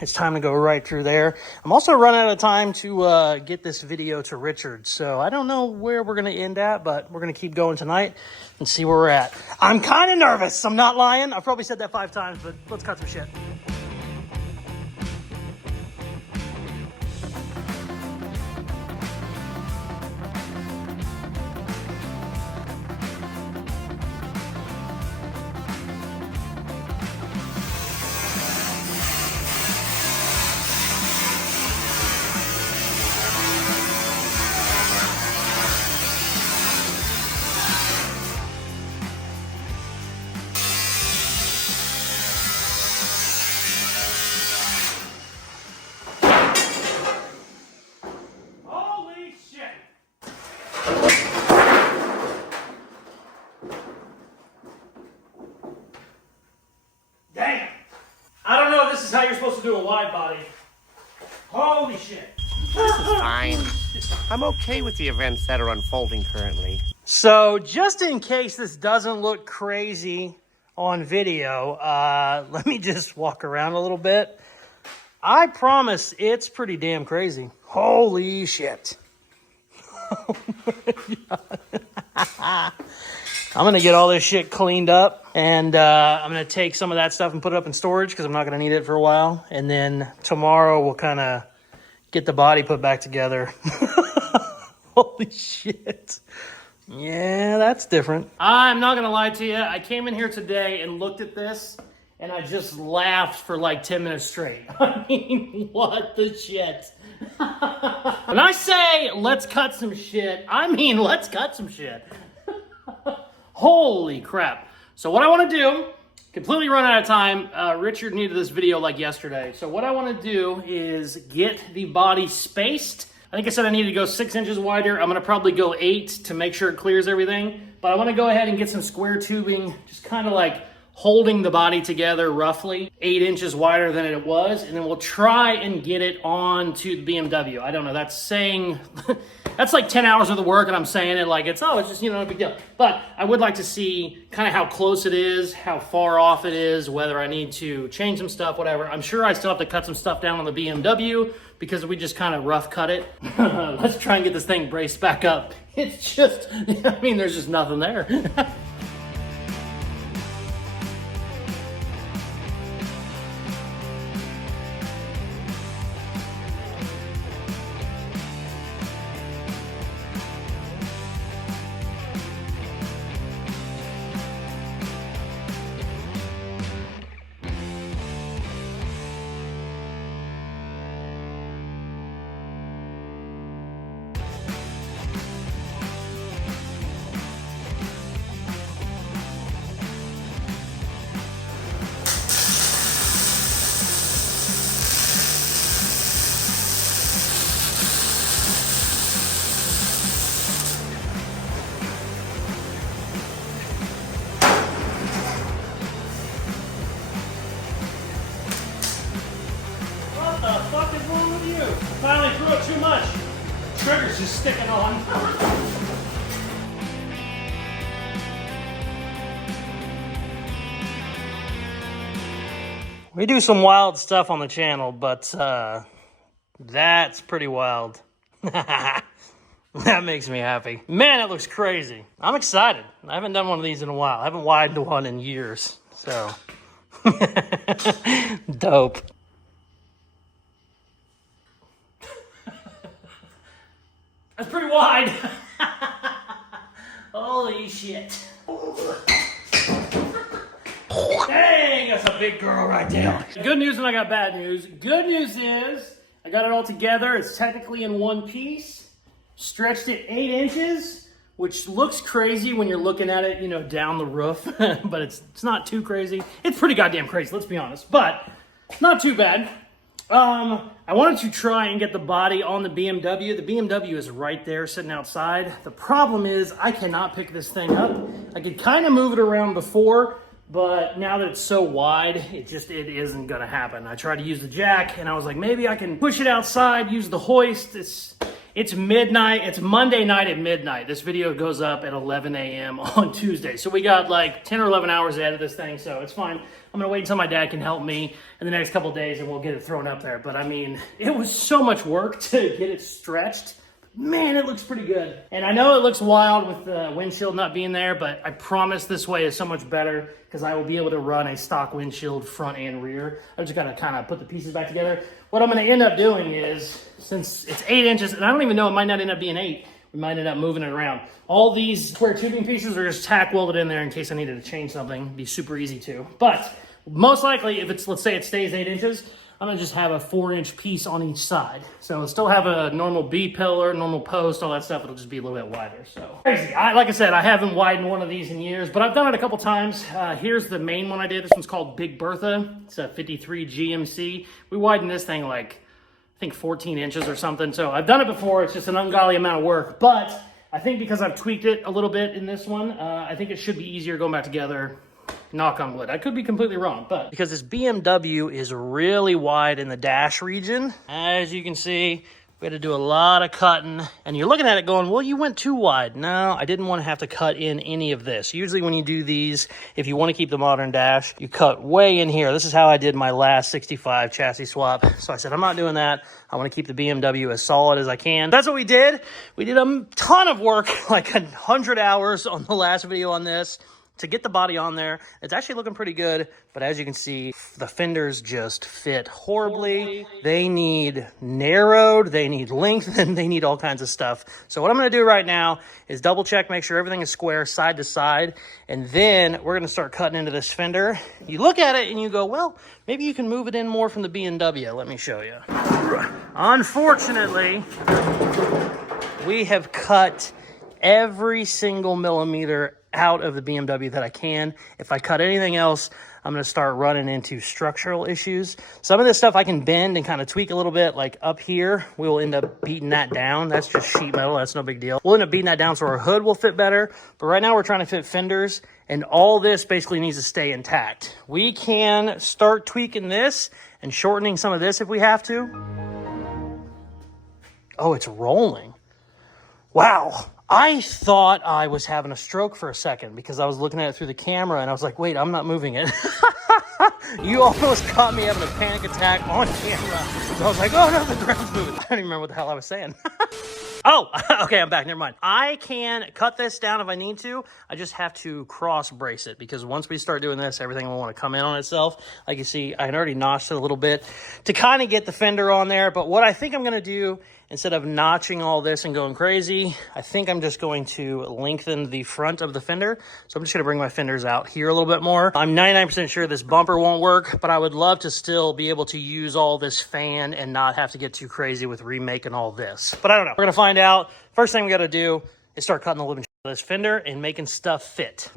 it's time to go right through there. I'm also running out of time to get this video to Richard. So I don't know where we're going to end at, but we're going to keep going tonight and see where we're at. I'm kind of nervous. I'm not lying. I've probably said that 5 times, but let's cut some shit. is how you're supposed to do a wide body. Holy shit. This is fine. I'm okay with the events that are unfolding currently. So just in case this doesn't look crazy on video, let me just walk around a little bit. I promise it's pretty damn crazy. Holy shit. Oh my God. I'm going to get all this shit cleaned up, and I'm going to take some of that stuff and put it up in storage because I'm not going to need it for a while. And then tomorrow we'll kind of get the body put back together. Holy shit. Yeah, that's different. I'm not going to lie to you. I came in here today and looked at this, and I just laughed for like 10 minutes straight. I mean, what the shit? When I say let's cut some shit, I mean let's cut some shit. Holy crap. So what I want to do, completely run out of time. Richard needed this video like yesterday. So what I want to do is get the body spaced. I think I said I needed to go 6 inches wider. I'm going to probably go 8 to make sure it clears everything. But I want to go ahead and get some square tubing, just kind of like holding the body together roughly 8 inches wider than it was. And then we'll try and get it onto the BMW. I don't know, that's saying... That's like 10 hours of the work, and I'm saying it like it's just, you know, no big deal. But I would like to see kind of how close it is, how far off it is, whether I need to change some stuff, whatever. I'm sure I still have to cut some stuff down on the BMW because we just kind of rough cut it. Let's try and get this thing braced back up. It's just, I mean, there's just nothing there. Finally threw it too much. Trigger's just sticking on. We do some wild stuff on the channel, but that's pretty wild. That makes me happy. Man, it looks crazy. I'm excited. I haven't done one of these in a while. I haven't widened one in years, so. Dope. That's pretty wide. Holy shit. Dang, that's a big girl right there. Nice. Good news and I got bad news. Good news is I got it all together. It's technically in one piece. Stretched it 8 inches, which looks crazy when you're looking at it, you know, down the roof. But it's not too crazy. It's pretty goddamn crazy, let's be honest. But not too bad. I wanted to try and get the body on the BMW. The BMW is right there sitting outside. The problem is I cannot pick this thing up. I could kind of move it around before, but now that it's so wide, it isn't gonna happen. I tried to use the jack and I was like, maybe I can push it outside, use the hoist. It's midnight. It's Monday night at midnight. This video goes up at 11 a.m. on Tuesday. So we got like 10 or 11 hours ahead of this thing, so it's fine. I'm gonna wait until my dad can help me in the next couple of days and we'll get it thrown up there. But I mean, it was so much work to get it stretched. Man, it looks pretty good. And I know it looks wild with the windshield not being there, but I promise this way is so much better because I will be able to run a stock windshield front and rear. I just gotta kind of put the pieces back together. What I'm gonna end up doing is, since it's 8 inches, and I don't even know, it might not end up being 8. We might end up moving it around. All these square tubing pieces are just tack welded in there in case I needed to change something. It'd be super easy to. But most likely, if it's, let's say it stays 8 inches, I'm gonna just have a 4-inch piece on each side. So it'll still have a normal B-pillar, normal post, all that stuff. It'll just be a little bit wider, so. Crazy. Like I said, I haven't widened one of these in years, but I've done it a couple times. Here's the main one I did. This one's called Big Bertha. It's a 53 GMC. We widened this thing like, I think 14 inches or something. So I've done it before. It's just an ungodly amount of work, but I think because I've tweaked it a little bit in this one, I think it should be easier going back together Knock on wood. I could be completely wrong, but because this BMW is really wide in the dash region, as you can see, we had to do a lot of cutting, and you're looking at it going, well, you went too wide. No, I didn't want to have to cut in any of this. Usually when you do these, if you want to keep the modern dash, you cut way in here. This is how I did my last 65 chassis swap. So I said, I'm not doing that. I want to keep the BMW as solid as I can. That's what we did. We did a ton of work, like 100 hours on the last video on this, to get the body on there. It's actually looking pretty good, but as you can see, the fenders just fit horribly. They need narrowed, they need lengthened, they need all kinds of stuff. So what I'm gonna do right now is double check, make sure everything is square side to side, and then we're gonna start cutting into this fender. You look at it and you go, well, maybe you can move it in more from the BMW. Let me show you. Unfortunately, we have cut every single millimeter out of the BMW that I can. If I cut anything else, I'm going to start running into structural issues. Some of this stuff I can bend and kind of tweak a little bit, like up here, we will end up beating that down. That's just sheet metal, that's no big deal. We'll end up beating that down so our hood will fit better, but right now we're trying to fit fenders, and all this basically needs to stay intact. We can start tweaking this and shortening some of this if we have to. Oh, it's rolling. Wow. I thought I was having a stroke for a second because I was looking at it through the camera and I was like, wait, I'm not moving it. You almost caught me having a panic attack on camera. So I was like, oh no, the ground's moving. I don't even remember what the hell I was saying. Oh, okay, I'm back, never mind. I can cut this down if I need to. I just have to cross brace it because once we start doing this, everything will want to come in on itself. Like you see, I had already notched it a little bit to kind of get the fender on there. But what I think I'm gonna do, instead of notching all this and going crazy, I think I'm just going to lengthen the front of the fender. So I'm just gonna bring my fenders out here a little bit more. I'm 99% sure this bumper won't work, but I would love to still be able to use all this fan and not have to get too crazy with remaking all this. But I don't know, we're gonna find out. First thing we gotta do is start cutting the living shit out of this fender and making stuff fit.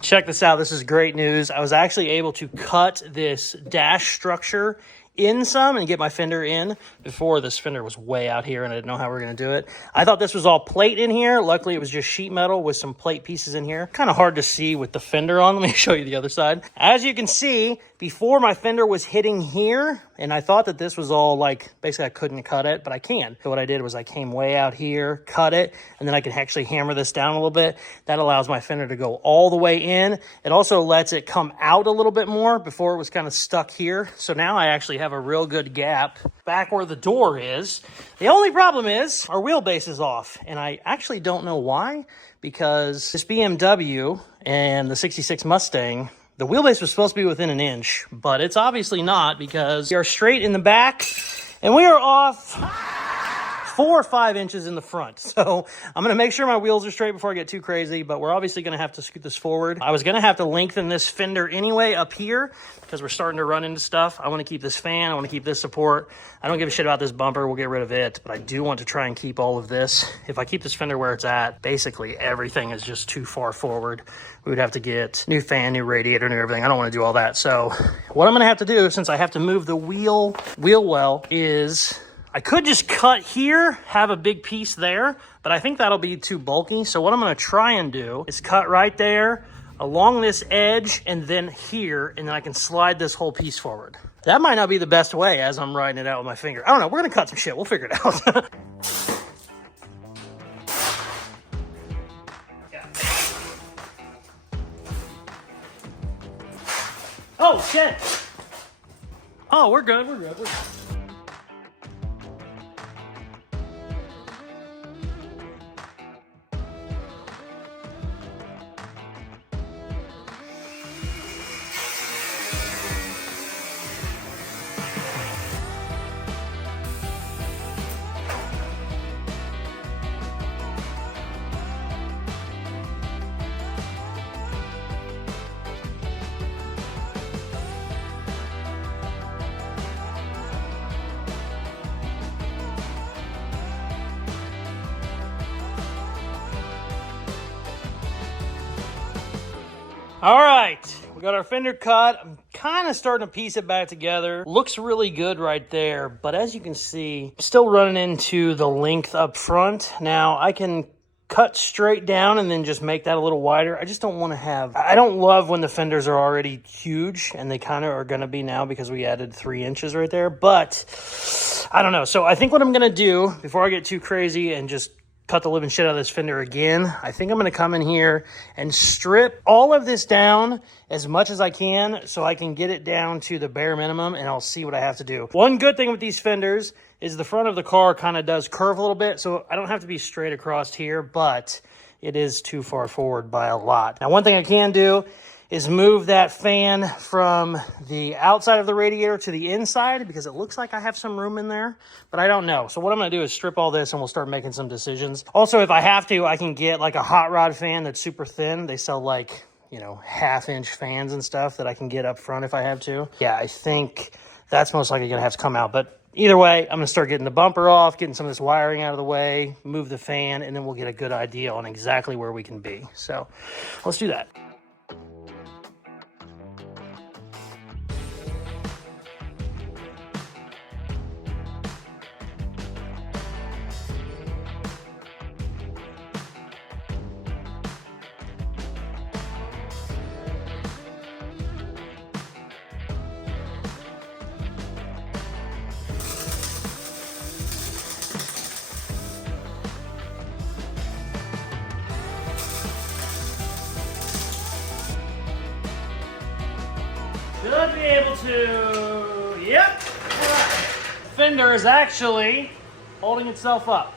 Check this out, this is great news. I was actually able to cut this dash structure in some and get my fender in. Before, this fender was way out here and I didn't know how we were gonna do it. I thought this was all plate in here. Luckily, it was just sheet metal with some plate pieces in here. Kind of hard to see with the fender on. Let me show you the other side. As you can see, before my fender was hitting here, and I thought that this was all like, basically I couldn't cut it, but I can. So what I did was I came way out here, cut it, and then I can actually hammer this down a little bit. That allows my fender to go all the way in. It also lets it come out a little bit more. Before it was kind of stuck here. So now I actually have a real good gap back where the door is. The only problem is our wheelbase is off, and I actually don't know why, because this BMW and the 66 Mustang, the wheelbase was supposed to be within an inch, but it's obviously not because we are straight in the back and we are off 4 or 5 inches in the front. So I'm gonna make sure my wheels are straight before I get too crazy, but we're obviously gonna have to scoot this forward. I was gonna have to lengthen this fender anyway up here because we're starting to run into stuff. I wanna keep this fan, I wanna keep this support. I don't give a shit about this bumper, we'll get rid of it, but I do want to try and keep all of this. If I keep this fender where it's at, basically everything is just too far forward. We would have to get new fan, new radiator, new everything. I don't wanna do all that. So what I'm gonna have to do, since I have to move the wheel well, is I could just cut here, have a big piece there, but I think that'll be too bulky. So what I'm gonna try and do is cut right there along this edge and then here, and then I can slide this whole piece forward. That might not be the best way as I'm riding it out with my finger. I don't know, we're gonna cut some shit, we'll figure it out. Oh shit! Oh, we're good, we're good, we're good. All right, we We got our fender cut. I'm kind of starting to piece it back together. Looks really good right there, but as you can see, I'm still running into the length up front. Now, I can cut straight down and then just make that a little wider. I just don't want to have, I don't love when the fenders are already huge, and they kind of are going to be now because we added 3 inches right there, but I don't know. So I think what I'm going to do before I get too crazy and just cut the living shit out of this fender again, I think I'm going to come in here and strip all of this down as much as I can so I can get it down to the bare minimum, and I'll see what I have to do. One good thing with these fenders is the front of the car kind of does curve a little bit, so I don't have to be straight across here, but it is too far forward by a lot. Now, one thing I can do is move that fan from the outside of the radiator to the inside, because it looks like I have some room in there, but I don't know. So what I'm gonna do is strip all this and we'll start making some decisions. Also, if I have to, I can get like a hot rod fan that's super thin. They sell like, you know, 1/2-inch fans and stuff that I can get up front if I have to. Yeah, I think that's most likely gonna have to come out, but either way, I'm gonna start getting the bumper off, getting some of this wiring out of the way, move the fan, and then we'll get a good idea on exactly where we can be. So let's do that. Should be able to, yep. All right. Fender is actually holding itself up.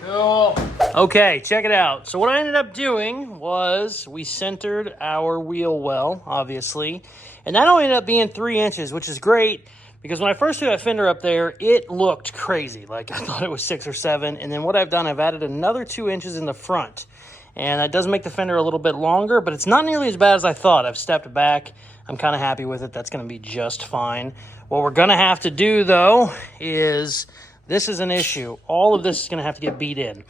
Cool. Okay, check it out. So what I ended up doing was we centered our wheel well, obviously, and that only ended up being 3 inches, which is great because when I first threw that fender up there, it looked crazy. Like I thought it was 6 or 7, and then what I've done, I've added another 2 inches in the front. And that does make the fender a little bit longer, but it's not nearly as bad as I thought. I've stepped back. I'm kind of happy with it. That's going to be just fine. What we're going to have to do, though, is this is an issue. All of this is going to have to get beat in.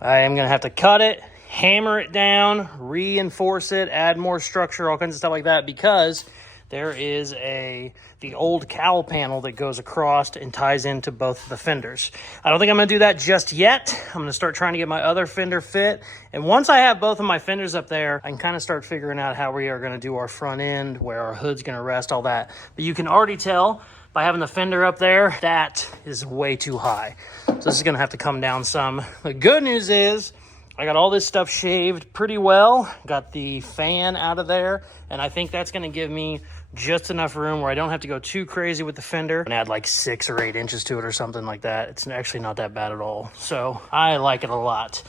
I am going to have to cut it, hammer it down, reinforce it, add more structure, all kinds of stuff like that, because there is the old cowl panel that goes across and ties into both of the fenders. I don't think I'm going to do that just yet. I'm going to start trying to get my other fender fit. And once I have both of my fenders up there, I can kind of start figuring out how we are going to do our front end, where our hood's going to rest, all that. But you can already tell by having the fender up there, that is way too high. So this is going to have to come down some. The good news is I got all this stuff shaved pretty well. Got the fan out of there, and I think that's going to give me just enough room where I don't have to go too crazy with the fender and add like 6 or 8 inches to it or something like that. It's actually not that bad at all. So I like it a lot.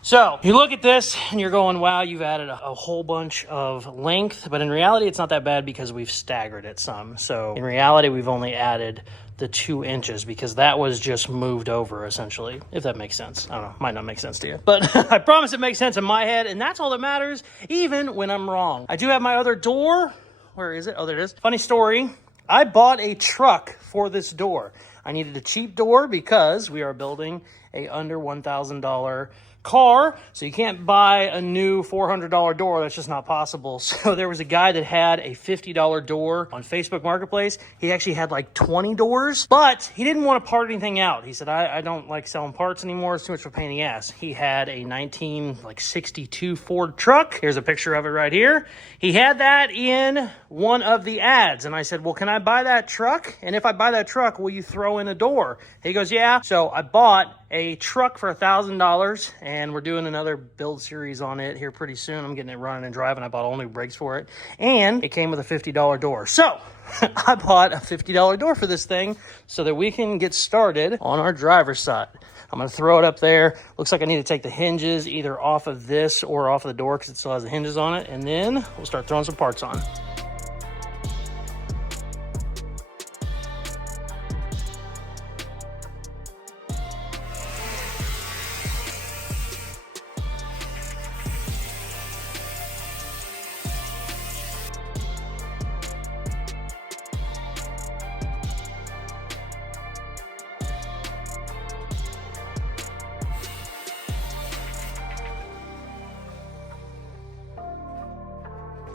So you look at this and you're going, wow, you've added a whole bunch of length, but in reality, it's not that bad because we've staggered it some. So in reality, we've only added the 2 inches because that was just moved over essentially, if that makes sense. I don't know, might not make sense to you, but I promise it makes sense in my head, and that's all that matters, even when I'm wrong. I do have my other door. Where is it? Oh, there it is. Funny story. I bought a truck for this door. I needed a cheap door because we are building a under $1,000 car, so you can't buy a new $400 door. That's just not possible. So there was a guy that had a $50 door on Facebook Marketplace. He actually had like 20 doors, but he didn't want to part anything out. He said, I don't like selling parts anymore. It's too much of a pain in the ass. He had a 1962 Ford truck. Here's a picture of it right here. He had that in one of the ads, and I said, well, can I buy that truck? And if I buy that truck, will you throw in a door? He goes, yeah. So I bought a truck for $1,000, and we're doing another build series on it here pretty soon. I'm getting it running and driving. I bought all new brakes for it, and it came with a $50 door. So I bought a $50 door for this thing so that we can get started on our driver's side. I'm going to throw it up there. Looks like I need to take the hinges either off of this or off of the door because it still has the hinges on it, and then we'll start throwing some parts on.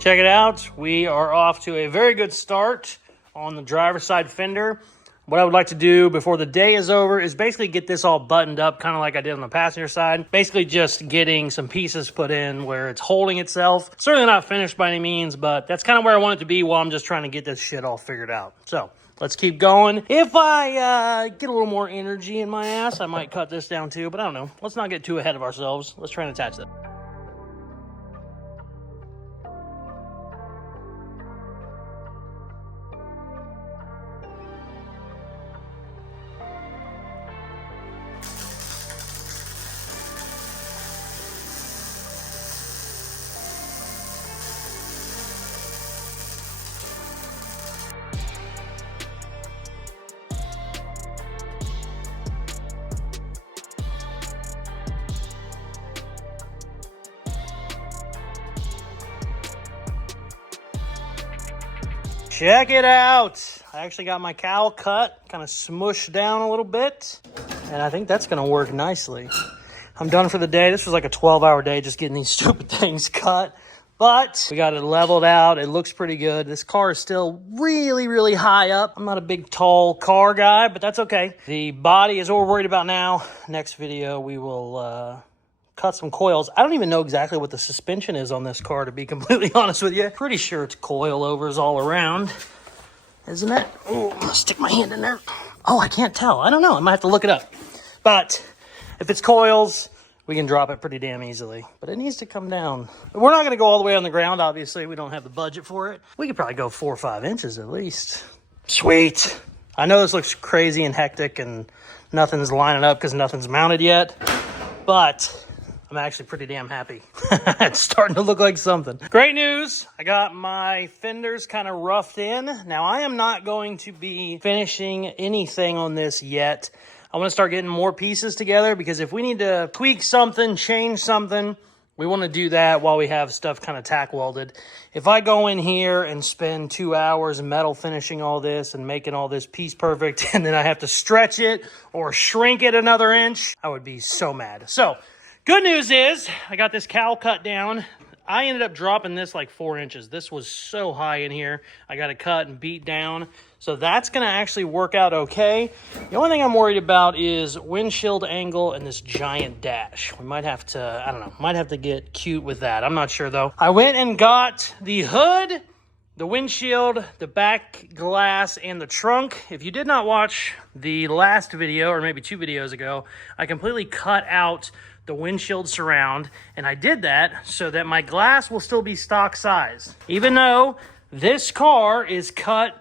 Check it out. We are off to a very good start on the driver's side fender. What I would like to do before the day is over is basically get this all buttoned up, kind of like I did on the passenger side. Basically just getting some pieces put in where it's holding itself. Certainly not finished by any means, but that's kind of where I want it to be while I'm just trying to get this shit all figured out. So let's keep going. If I get a little more energy in my ass, I might cut this down too, but I don't know. Let's not get too ahead of ourselves. Let's try and attach that. Check it out. I actually got my cowl cut, kind of smushed down a little bit, and I think that's going to work nicely. I'm done for the day. This was like a 12-hour day just getting these stupid things cut, but we got it leveled out. It looks pretty good. This car is still really, really high up. I'm not a big, tall car guy, but that's okay. The body is what we're worried about now. Next video, we will cut some coils. I don't even know exactly what the suspension is on this car, to be completely honest with you. Pretty sure it's coilovers all around, isn't it? Oh, I'm gonna stick my hand in there. Oh, I can't tell. I don't know. I might have to look it up. But if it's coils, we can drop it pretty damn easily. But it needs to come down. We're not gonna go all the way on the ground, obviously. We don't have the budget for it. We could probably go 4 or 5 inches at least. Sweet. I know this looks crazy and hectic and nothing's lining up because nothing's mounted yet, but I'm actually pretty damn happy. It's starting to look like something. Great news. I got my fenders kind of roughed in. Now, I am not going to be finishing anything on this yet. I want to start getting more pieces together because if we need to tweak something, change something, we want to do that while we have stuff kind of tack welded. If I go in here and spend 2 hours metal finishing all this and making all this piece perfect, and then I have to stretch it or shrink it another inch, I would be so mad. So, good news is, I got this cowl cut down. I ended up dropping this like 4 inches. This was so high in here. I got it cut and beat down. So that's going to actually work out okay. The only thing I'm worried about is windshield angle and this giant dash. We might have to, I don't know, might have to get cute with that. I'm not sure though. I went and got the hood, the windshield, the back glass, and the trunk. If you did not watch the last video, or maybe 2 videos ago, I completely cut out the windshield surround, and I did that so that my glass will still be stock size. Even though this car is cut,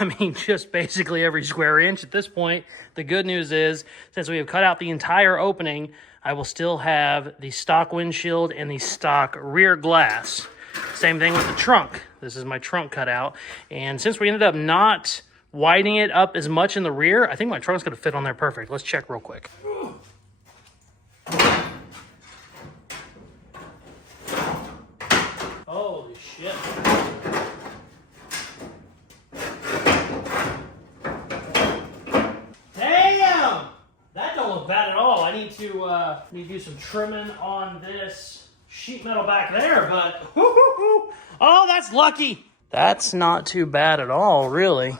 I mean, just basically every square inch at this point, the good news is, since we have cut out the entire opening, I will still have the stock windshield and the stock rear glass. Same thing with the trunk. This is my trunk cut out, and since we ended up not widening it up as much in the rear, I think my trunk's gonna fit on there perfect. Let's check real quick. Holy shit. Damn! That don't look bad at all. I need to do some trimming on this sheet metal back there, but oh, that's lucky. That's not too bad at all, really.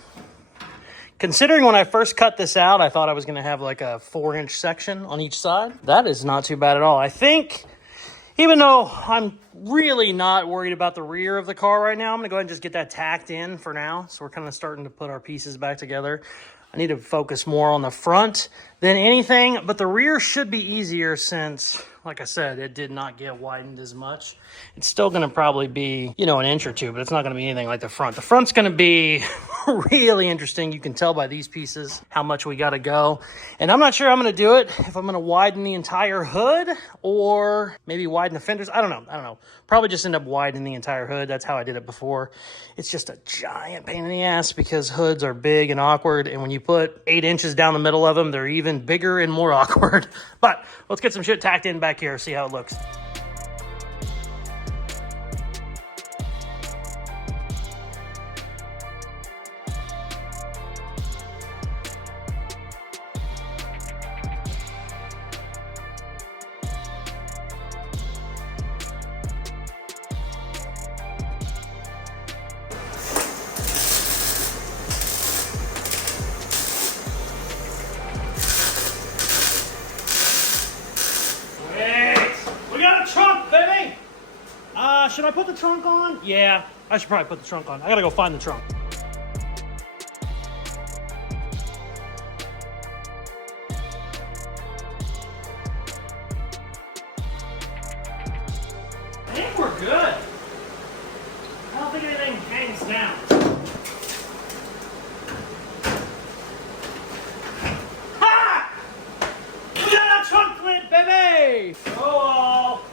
Considering when I first cut this out, I thought I was going to have like a 4-inch section on each side. That is not too bad at all. I think, even though I'm really not worried about the rear of the car right now, I'm going to go ahead and just get that tacked in for now. So we're kind of starting to put our pieces back together. I need to focus more on the front than anything, but the rear should be easier since, like I said, it did not get widened as much. It's still going to probably be, you know, an inch or two, but it's not going to be anything like the front. The front's going to be really interesting. You can tell by these pieces how much we got to go. And I'm not sure I'm going to do it, if I'm going to widen the entire hood or maybe widen the fenders. I don't know. Probably just end up widening the entire hood. That's how I did it before. It's just a giant pain in the ass because hoods are big and awkward. And when you put 8 inches down the middle of them, they're even bigger and more awkward. But let's get some shit tacked in back here, see how it looks. Should I put the trunk on? Yeah, I should probably put the trunk on. I gotta go find the trunk. I think we're good. I don't think anything hangs down. Ha! We got a trunk lid, baby! Oh!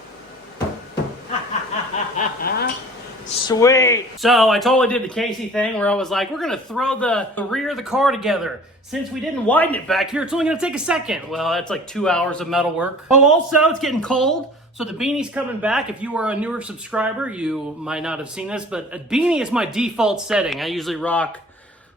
Sweet. So I totally did the Casey thing where I was like, we're gonna throw the rear of the car together. Since we didn't widen it back here, it's only gonna take a second. Well, that's like 2 hours of metal work. Oh, also, it's getting cold. So the beanie's coming back. If you are a newer subscriber, you might not have seen this, but a beanie is my default setting. I usually rock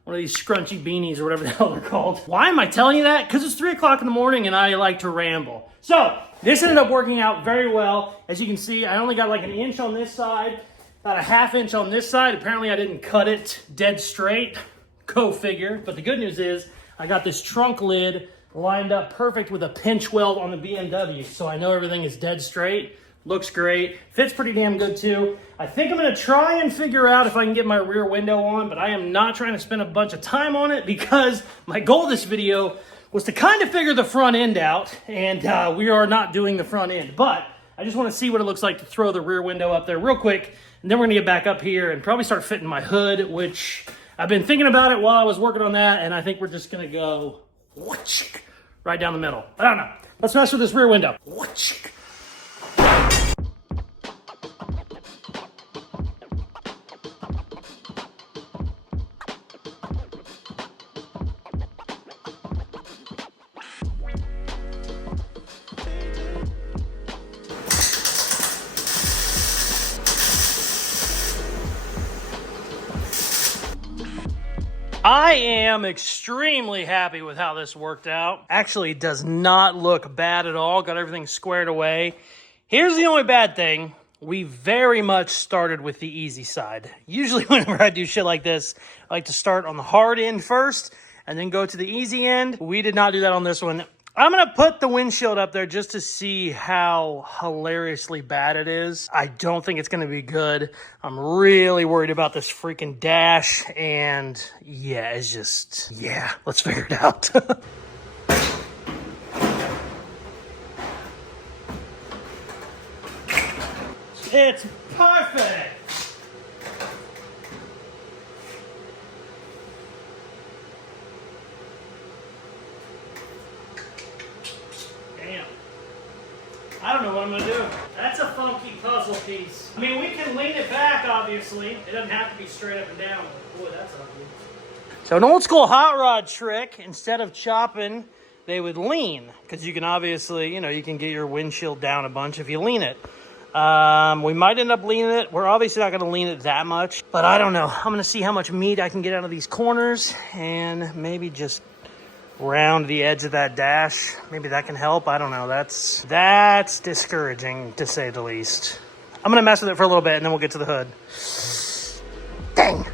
one of these scrunchy beanies or whatever the hell they're called. Why am I telling you that? Because it's 3 o'clock in the morning and I like to ramble. So this ended up working out very well. As you can see, I only got like an inch on this side, about a ½ inch on this side. Apparently I didn't cut it dead straight. Go figure. But the good news is I got this trunk lid lined up perfect with a pinch weld on the BMW. So I know everything is dead straight. Looks great. Fits pretty damn good too. I think I'm gonna try and figure out if I can get my rear window on, but I am not trying to spend a bunch of time on it because my goal of this video was to kind of figure the front end out, and we are not doing the front end. But I just want to see what it looks like to throw the rear window up there real quick, and then we're gonna get back up here and probably start fitting my hood, which I've been thinking about it while I was working on that, and I think we're just gonna go right down the middle. I don't know. Let's mess with this rear window. I am extremely happy with how this worked out. Actually, it does not look bad at all. Got everything squared away. Here's the only bad thing. We very much started with the easy side. Usually whenever I do shit like this, I like to start on the hard end first and then go to the easy end. We did not do that on this one. I'm going to put the windshield up there just to see how hilariously bad it is. I don't think it's going to be good. I'm really worried about this freaking dash. And yeah, it's just, yeah, let's figure it out. It's perfect. Damn. I don't know what I'm gonna do. That's a funky puzzle piece. I mean, we can lean it back, obviously. It doesn't have to be straight up and down. But boy, that's ugly. So an old school hot rod trick, instead of chopping, they would lean. Because you can obviously, you know, you can get your windshield down a bunch if you lean it. We might end up leaning it. We're obviously not going to lean it that much, but I don't know. I'm going to see how much meat I can get out of these corners and maybe just round the edge of that dash. Maybe that can help. I don't know. That's discouraging, to say the least. I'm going to mess with it for a little bit and then we'll get to the hood. Dang.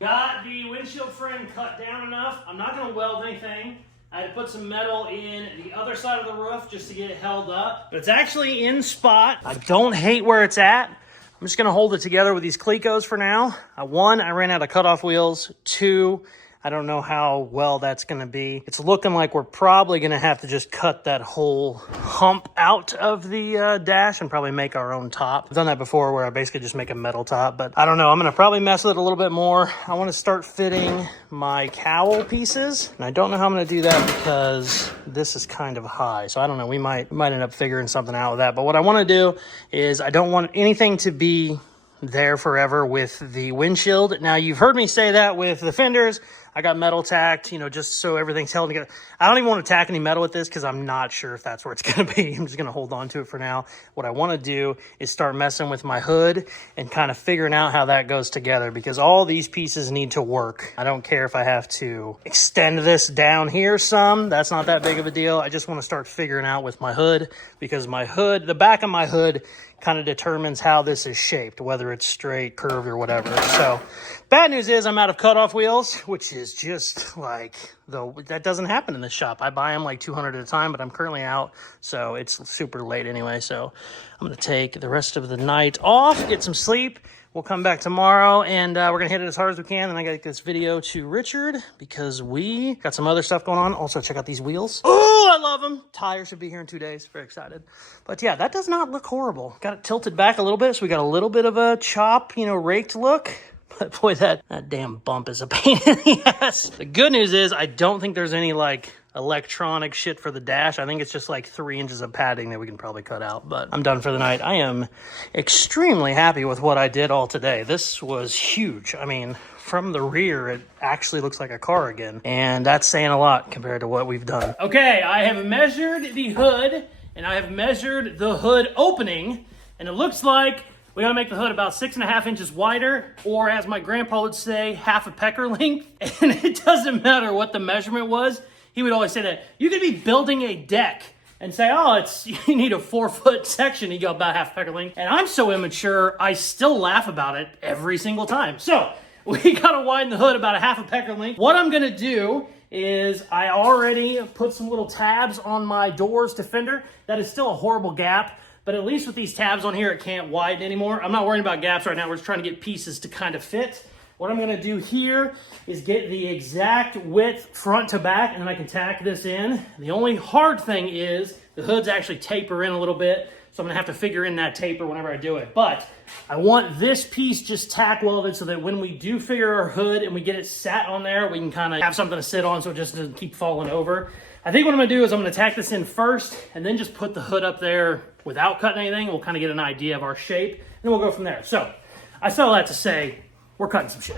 Got the windshield frame cut down enough. I'm not going to weld anything. I had to put some metal in the other side of the roof just to get it held up. But it's actually in spot. I don't hate where it's at. I'm just going to hold it together with these Clecos for now. One, I ran out of cutoff wheels. Two, I don't know how well that's going to be. It's looking like we're probably going to have to just cut that whole hump out of the dash and probably make our own top. I've done that before where I basically just make a metal top, but I don't know. I'm going to probably mess with it a little bit more. I want to start fitting my cowl pieces, and I don't know how I'm going to do that because this is kind of high. So I don't know. We might end up figuring something out with that. But what I want to do is I don't want anything to be there forever with the windshield. Now, you've heard me say that with the fenders. I got metal tacked, you know, just so everything's held together. I don't even want to tack any metal with this because I'm not sure if that's where it's going to be. I'm just going to hold on to it for now. What I want to do is start messing with my hood and kind of figuring out how that goes together, because all these pieces need to work. I don't care if I have to extend this down here some. That's not that big of a deal. I just want to start figuring out with my hood, because my hood, the back of my hood kind of determines how this is shaped, whether it's straight, curved, or whatever. So bad news is I'm out of cutoff wheels, which is just like, that doesn't happen in this shop. I buy them like 200 at a time, but I'm currently out, so it's super late anyway. So I'm going to take the rest of the night off, get some sleep. We'll come back tomorrow, and we're going to hit it as hard as we can. And I got to get this video to Richard because we got some other stuff going on. Also, check out these wheels. Oh, I love them. Tires should be here in 2 days. Very excited. But yeah, that does not look horrible. Got it tilted back a little bit, so we got a little bit of a chop, you know, raked look. But boy, that damn bump is a pain in the ass. The good news is I don't think there's any, like, electronic shit for the dash. I think it's just like 3 inches of padding that we can probably cut out, but I'm done for the night. I am extremely happy with what I did all today. This was huge. I mean, from the rear, it actually looks like a car again, and that's saying a lot compared to what we've done. Okay, I have measured the hood, and I have measured the hood opening, and it looks like we gotta make the hood about 6.5 inches wider, or as my grandpa would say, half a pecker length. And it doesn't matter what the measurement was. He would always say that you could be building a deck and say, oh, you need a 4-foot section. You go about half pecker length. And I'm so immature, I still laugh about it every single time. So we gotta widen the hood about a half a pecker length. What I'm gonna do is I already put some little tabs on my doors to fender. That is still a horrible gap, but at least with these tabs on here, it can't widen anymore. I'm not worrying about gaps right now. We're just trying to get pieces to kind of fit. What I'm gonna do here is get the exact width front to back, and then I can tack this in. The only hard thing is the hoods actually taper in a little bit, so I'm gonna have to figure in that taper whenever I do it. But I want this piece just tack welded so that when we do figure our hood and we get it sat on there, we can kind of have something to sit on so it just doesn't keep falling over. I think what I'm gonna do is I'm gonna tack this in first and then just put the hood up there without cutting anything. We'll kind of get an idea of our shape, and then we'll go from there. So I say all that to say, we're cutting some shit.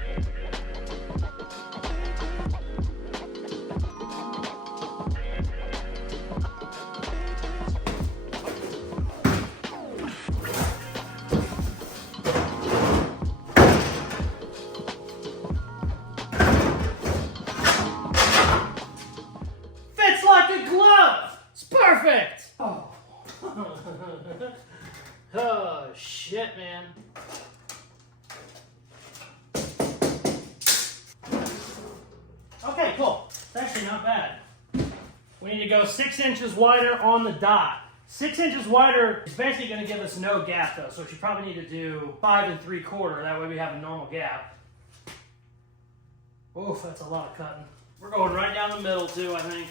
Fits like a glove. It's perfect. Oh, oh shit, man. Okay, cool. It's actually not bad. We need to go 6 inches wider on the dot. 6 inches wider is basically going to give us no gap, though, so you probably need to do 5 3/4. That way we have a normal gap. Oof, that's a lot of cutting. We're going right down the middle, too, I think.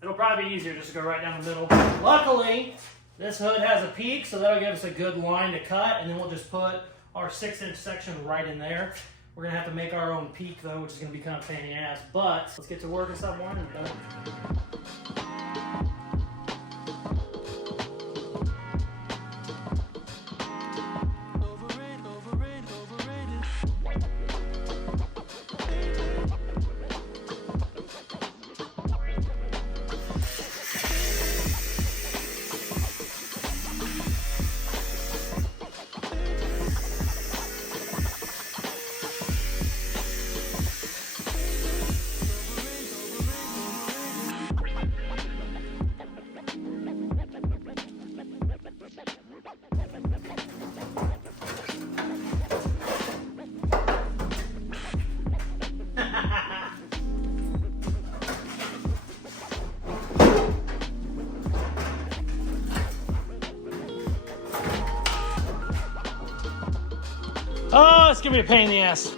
It'll probably be easier just to go right down the middle. Luckily, this hood has a peak, so that'll give us a good line to cut, and then we'll just put our 6-inch section right in there. We're gonna have to make our own peak though, which is gonna be kind of pain in the ass, but let's get to work and stop whining about it. Oh, it's gonna be a pain in the ass.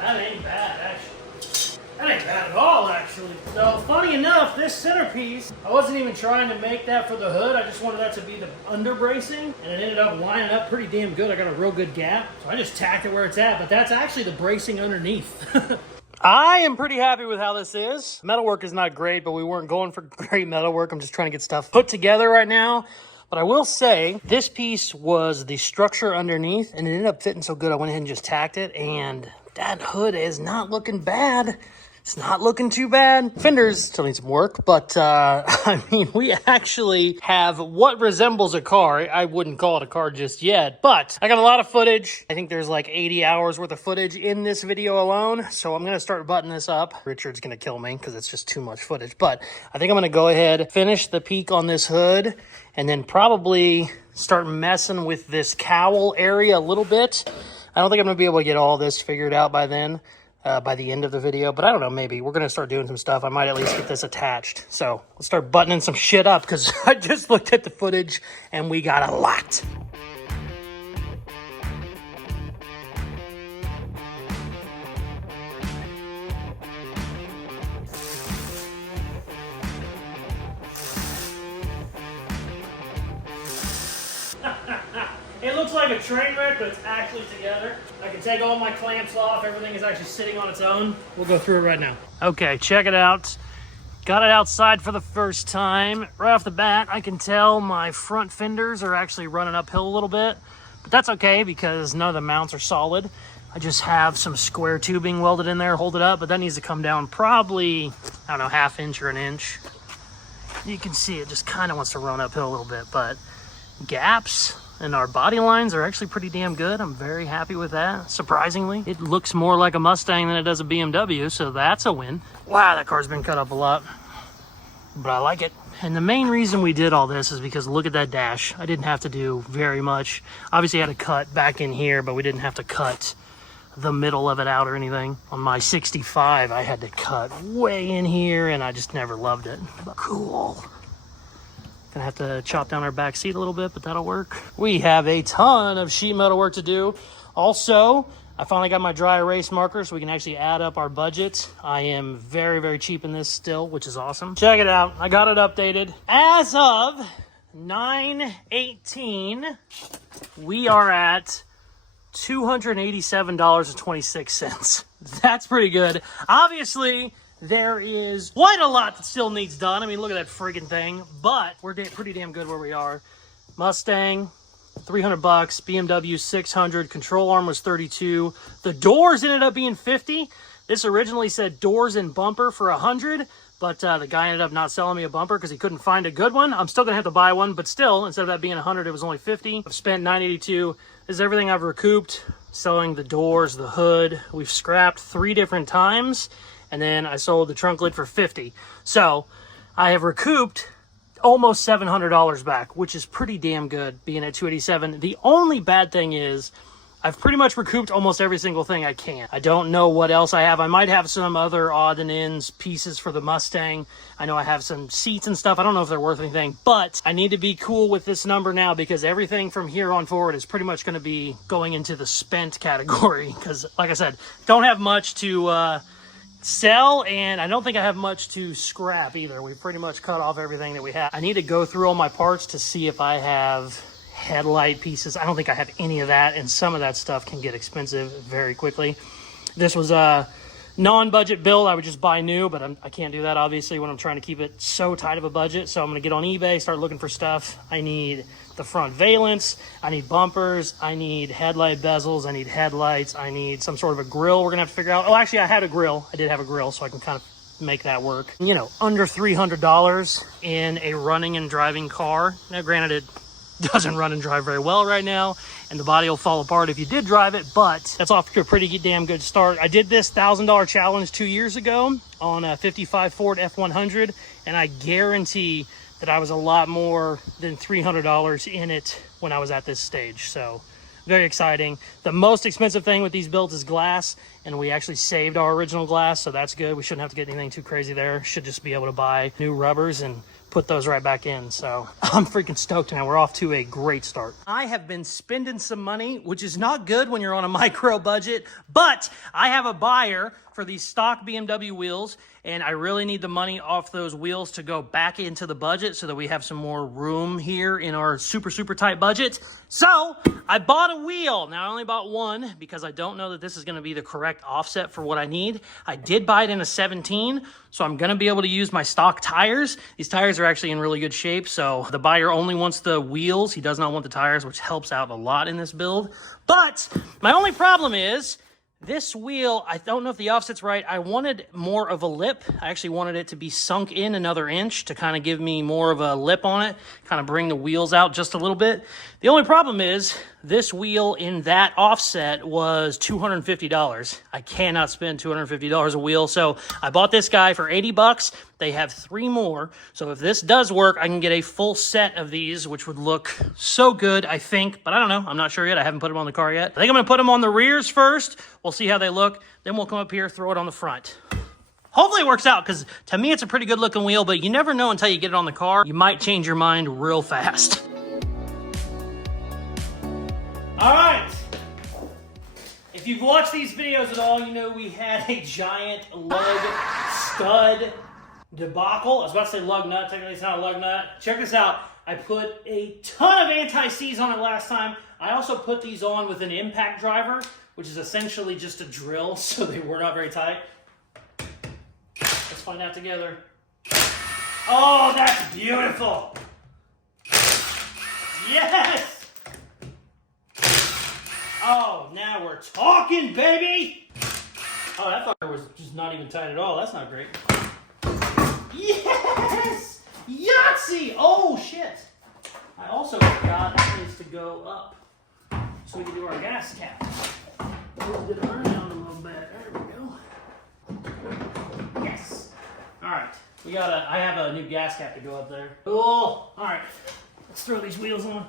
That ain't bad, actually. That ain't bad at all, actually. actually. So funny enough, this centerpiece, I wasn't even trying to make that for the hood. I just wanted that to be the under bracing, and it ended up lining up pretty damn good. I got a real good gap, so I just tacked it where it's at, but that's actually the bracing underneath. I am pretty happy with how this is. Metalwork is not great, but we weren't going for great metalwork. I'm just trying to get stuff put together right now. But I will say, this piece was the structure underneath, and it ended up fitting so good, I went ahead and just tacked it, and that hood is not looking bad. It's not looking too bad. Fenders still need some work, but I mean, we actually have what resembles a car. I wouldn't call it a car just yet, but I got a lot of footage. I think there's like 80 hours worth of footage in this video alone, so I'm gonna start buttoning this up. Richard's gonna kill me because it's just too much footage, but I think I'm gonna go ahead, finish the peak on this hood, and then probably start messing with this cowl area a little bit. I don't think I'm gonna be able to get all this figured out by then. By the end of the video, but I don't know, maybe we're gonna start doing some stuff. I might at least get this attached. So let's start buttoning some shit up because I just looked at the footage and we got a lot. It looks like a train wreck, but it's actually together. I can take all my clamps off. Everything is actually sitting on its own. We'll go through it right now. Okay, check it out. Got it outside for the first time. Right off the bat, I can tell my front fenders are actually running uphill a little bit, but that's okay because none of the mounts are solid. I just have some square tubing welded in there, hold it up, but that needs to come down probably, I don't know, ½ inch or an inch. You can see it just kind of wants to run uphill a little bit, but gaps and our body lines are actually pretty damn good. I'm very happy with that. Surprisingly, it looks more like a Mustang than it does a BMW, so that's a win. Wow, that car's been cut up a lot, but I like it. And the main reason we did all this is because look at that dash. I didn't have to do very much. Obviously, I had to cut back in here, but we didn't have to cut the middle of it out or anything. On my 65, I had to cut way in here, and I just never loved it. But cool. Gonna have to chop down our back seat a little bit, but that'll work. We have a ton of sheet metal work to do. Also, I finally got my dry erase marker so we can actually add up our budget. I am very, very cheap in this still, which is awesome. Check it out. I got it updated. As of 9/18, we are at $287.26. That's pretty good. Obviously, there is quite a lot that still needs done. I mean, look at that friggin' thing, but we're pretty damn good where we are. Mustang, $300, BMW 600, control arm was 32. The doors ended up being 50. This originally said doors and bumper for 100, but the guy ended up not selling me a bumper because he couldn't find a good one. I'm still gonna have to buy one, but still, instead of that being 100, it was only 50. I've spent $982. This is everything I've recouped, selling the doors, the hood. We've scrapped 3 different times. And then I sold the trunk lid for 50. So I have recouped almost $700 back, which is pretty damn good being at 287. The only bad thing is I've pretty much recouped almost every single thing I can. I don't know what else I have. I might have some other odd and ends pieces for the Mustang. I know I have some seats and stuff. I don't know if they're worth anything, but I need to be cool with this number now because everything from here on forward is pretty much going to be going into the spent category. Because like I said, don't have much to sell, and I don't think I have much to scrap either. We pretty much cut off everything that we have. I need to go through all my parts to see if I have headlight pieces. I don't think I have any of that, and some of that stuff can get expensive very quickly. This was a non-budget build. I would just buy new, but I can't do that obviously when I'm trying to keep it so tight of a budget. So I'm going to get on eBay, start looking for stuff. I need the front valence, I need bumpers, I need headlight bezels, I need headlights, I need some sort of a grill we're gonna have to figure out. Oh, actually I had a grill. I did have a grill, so I can kind of make that work. You know, under $300 in a running and driving car. Now granted, it doesn't run and drive very well right now, and the body will fall apart if you did drive it, but that's off to a pretty damn good start. I did this $1,000 challenge 2 years ago on a 55 Ford F100, and I guarantee that I was a lot more than $300 in it when I was at this stage. So very exciting. The most expensive thing with these builds is glass, and we actually saved our original glass, so that's good. We shouldn't have to get anything too crazy there. Should just be able to buy new rubbers and put those right back in. So I'm freaking stoked now. We're off to a great start. I have been spending some money, which is not good when you're on a micro budget, but I have a buyer for these stock BMW wheels, and I really need the money off those wheels to go back into the budget so that we have some more room here in our super, super tight budget. So I bought a wheel. Now I only bought one because I don't know that this is gonna be the correct offset for what I need. I did buy it in a 17, so I'm gonna be able to use my stock tires. These tires are actually in really good shape, so the buyer only wants the wheels. He does not want the tires, which helps out a lot in this build. But my only problem is, this wheel, I don't know if the offset's right. I wanted more of a lip. I actually wanted it to be sunk in another inch to kind of give me more of a lip on it, kind of bring the wheels out just a little bit. The only problem is this wheel in that offset was $250. I cannot spend $250 a wheel. So I bought this guy for 80 bucks. They have 3 more. So if this does work, I can get a full set of these, which would look so good, I think. But I don't know. I'm not sure yet. I haven't put them on the car yet. I think I'm going to put them on the rears first. We'll see how they look. Then we'll come up here, throw it on the front. Hopefully it works out, because to me it's a pretty good looking wheel, but you never know until you get it on the car. You might change your mind real fast. All right. If you've watched these videos at all, you know we had a giant lug stud debacle. I was about to say lug nut. Technically it's not a lug nut. Check this out. I put a ton of anti-seize on it last time. I also put these on with an impact driver, which is essentially just a drill, so they were not very tight. Let's find out together. Oh, that's beautiful. Yes! Oh, now we're talking, baby! Oh, that fucker was just not even tight at all. That's not great. Yes! Yahtzee! Oh, shit. I also forgot it needs to go up so we can do our gas cap. Moved it around a little bit. There we go. Yes. All right. I have a new gas cap to go up there. Cool. All right. Let's throw these wheels on.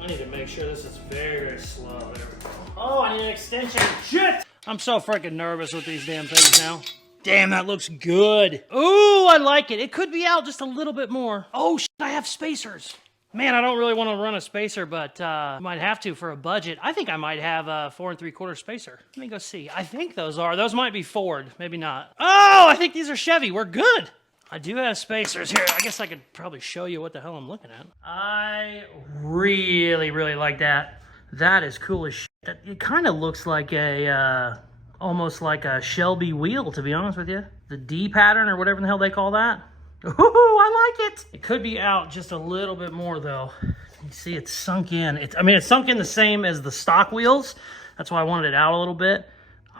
I need to make sure this is very slow. There we go. Oh, I need an extension. Shit! I'm so freaking nervous with these damn things now. Damn, that looks good. Ooh, I like it. It could be out just a little bit more. Oh, shit, I have spacers. Man, I don't really want to run a spacer, but I might have to for a budget. I think I might have a 4 3/4 spacer. Let me go see. I think those might be Ford, maybe not. Oh, I think these are Chevy. We're good. I do have spacers here. I guess I could probably show you what the hell I'm looking at. I really, really like that. That is cool as shit. It kind of looks like a, almost like a Shelby wheel, to be honest with you. The D pattern or whatever the hell they call that. Ooh, I like it. It could be out just a little bit more though. You see it's sunk in. It's sunk in the same as the stock wheels. That's why I wanted it out a little bit.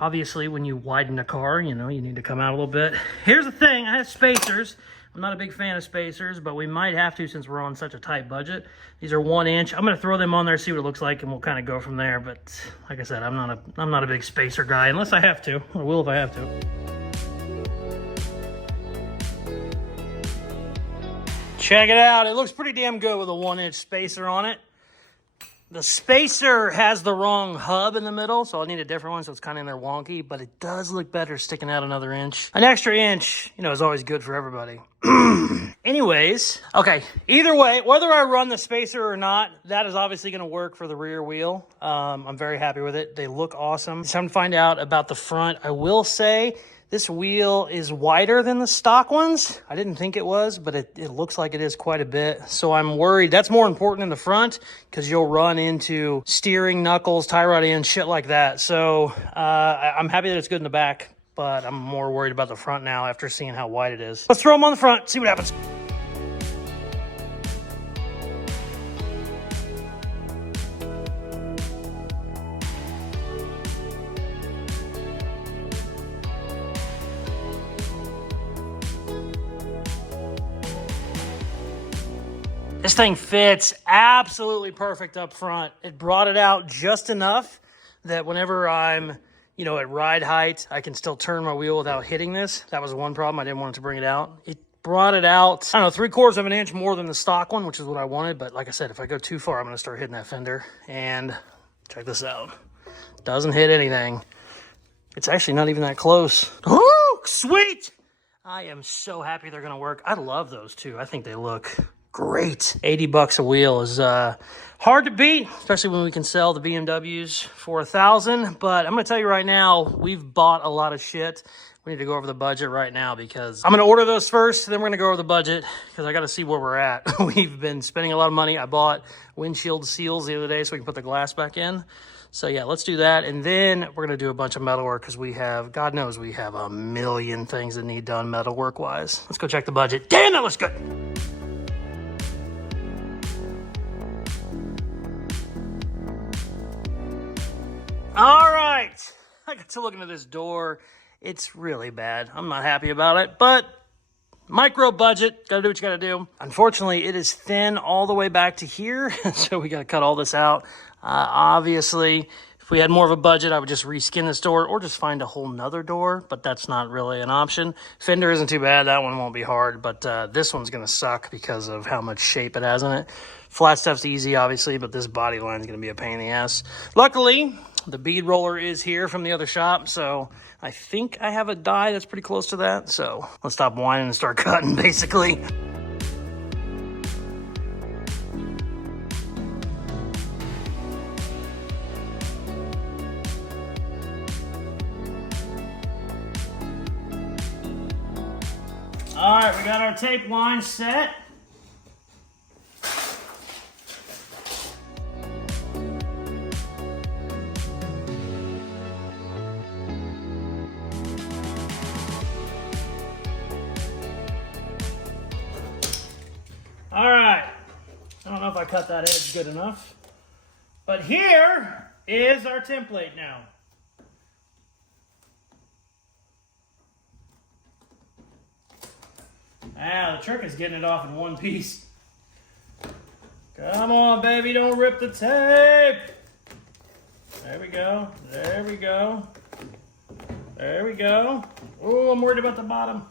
Obviously, when you widen a car, you know, you need to come out a little bit. Here's the thing, I have spacers. I'm not a big fan of spacers, but we might have to since we're on such a tight budget. These are 1 inch. I'm gonna throw them on there, see what it looks like, and we'll kind of go from there. But like I said, I'm not a big spacer guy unless I have to. I will if I have to. Check it out. It looks pretty damn good with a 1 inch spacer on it. The spacer has the wrong hub in the middle, so I'll need a different one, so it's kind of in there wonky, but it does look better sticking out another inch. An extra inch, you know, is always good for everybody. Anyways, okay, either way, whether I run the spacer or not, that is obviously going to work for the rear wheel. I'm very happy with it. They look awesome. It's time to find out about the front. I will say this wheel is wider than the stock ones. I didn't think it was, but it looks like it is quite a bit. So I'm worried. That's more important in the front because you'll run into steering knuckles, tie rod ends, shit like that. So I'm happy that it's good in the back, but I'm more worried about the front now after seeing how wide it is. Let's throw them on the front, see what happens. This thing fits absolutely perfect up front. It brought it out just enough that whenever I'm, you know, at ride height, I can still turn my wheel without hitting this. That was one problem. I didn't want it to bring it out. It brought it out, I don't know, 3/4 of an inch more than the stock one, which is what I wanted. But like I said, if I go too far, I'm going to start hitting that fender. And check this out. Doesn't hit anything. It's actually not even that close. Oh, sweet! I am so happy they're gonna work. I love those too. I think they look great. 80 bucks a wheel is hard to beat, especially when we can sell the BMWs for $1,000. But I'm gonna tell you right now, we've bought a lot of shit. We need to go over the budget right now because I'm gonna order those first, then we're gonna go over the budget because I gotta see where we're at. We've been spending a lot of money. I bought windshield seals the other day so we can put the glass back in. So yeah, let's do that. And then we're gonna do a bunch of metal work because we have, God knows we have a million things that need done metal work wise. Let's go check the budget. Damn, that looks good. All right, I got to look into this door. It's really bad. I'm not happy about it, but micro budget, gotta do what you gotta do. Unfortunately, it is thin all the way back to here, so we gotta cut all this out. Obviously, if we had more of a budget, I would just reskin this door or just find a whole nother door, but that's not really an option. Fender isn't too bad. That one won't be hard, but this one's gonna suck because of how much shape it has in it. Flat stuff's easy, obviously, but this body line is gonna be a pain in the ass. Luckily, the bead roller is here from the other shop, so I think I have a die that's pretty close to that. So let's stop whining and start cutting, basically. All right, we got our tape line set. All right, I don't know if I cut that edge good enough, but here is our template now. Ah, the trick is getting it off in one piece. Come on, baby, don't rip the tape. There we go, there we go, there we go. Oh, I'm worried about the bottom.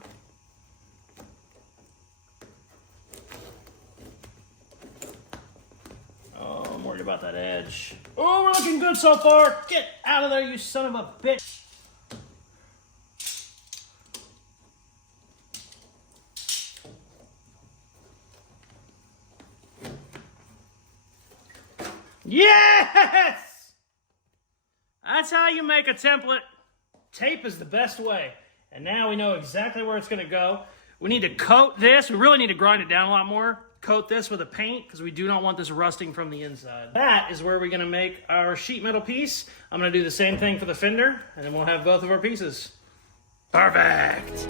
I'm worried about that edge. Oh, we're looking good so far. Get out of there, you son of a bitch. Yes! That's how you make a template. Tape is the best way. And now we know exactly where it's gonna go. We need to coat this. We really need to grind it down a lot more. Coat this with a paint because we do not want this rusting from the inside. That is where we're gonna make our sheet metal piece. I'm gonna do the same thing for the fender and then we'll have both of our pieces. Perfect.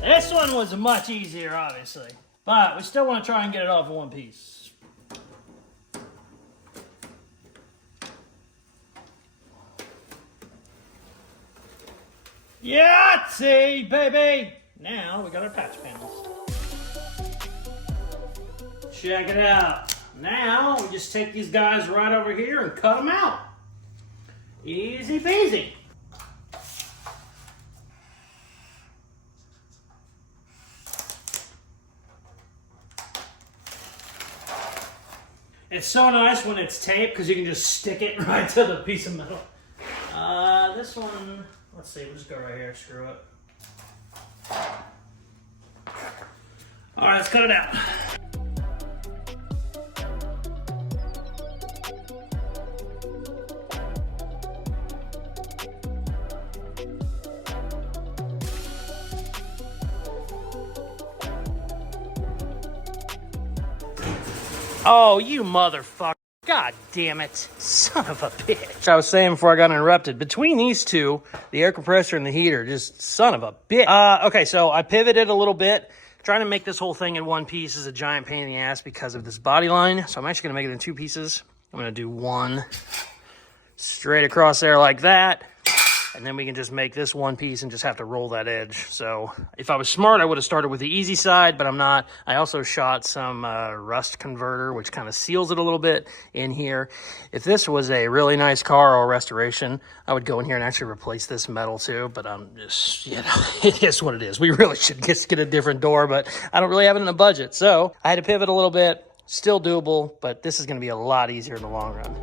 This one was much easier, obviously, but we still want to try and get it off in one piece. Yahtzee, baby! Now we got our patch panels. Check it out. Now we just take these guys right over here and cut them out. Easy peasy. It's so nice when it's taped because you can just stick it right to the piece of metal. This one, let's see, we'll just go right here, screw it. All right, let's cut it out. Oh, you motherfucker. God damn it. Son of a bitch. I was saying before I got interrupted, between these two, the air compressor and the heater, just son of a bitch. Okay, so I pivoted a little bit. Trying to make this whole thing in one piece is a giant pain in the ass because of this body line. So I'm actually going to make it in two pieces. I'm going to do one straight across there like that. and then we can just make this one piece and just have to roll that edge. So if I was smart, I would have started with the easy side, but I'm not. I also shot some rust converter, which kind of seals it a little bit in here. If this was a really nice car or restoration, I would go in here and actually replace this metal too, but I'm just, you know, it is what it is. We really should just get a different door, but I don't really have it in a budget. So I had to pivot a little bit. Still doable, but this is going to be a lot easier in the long run.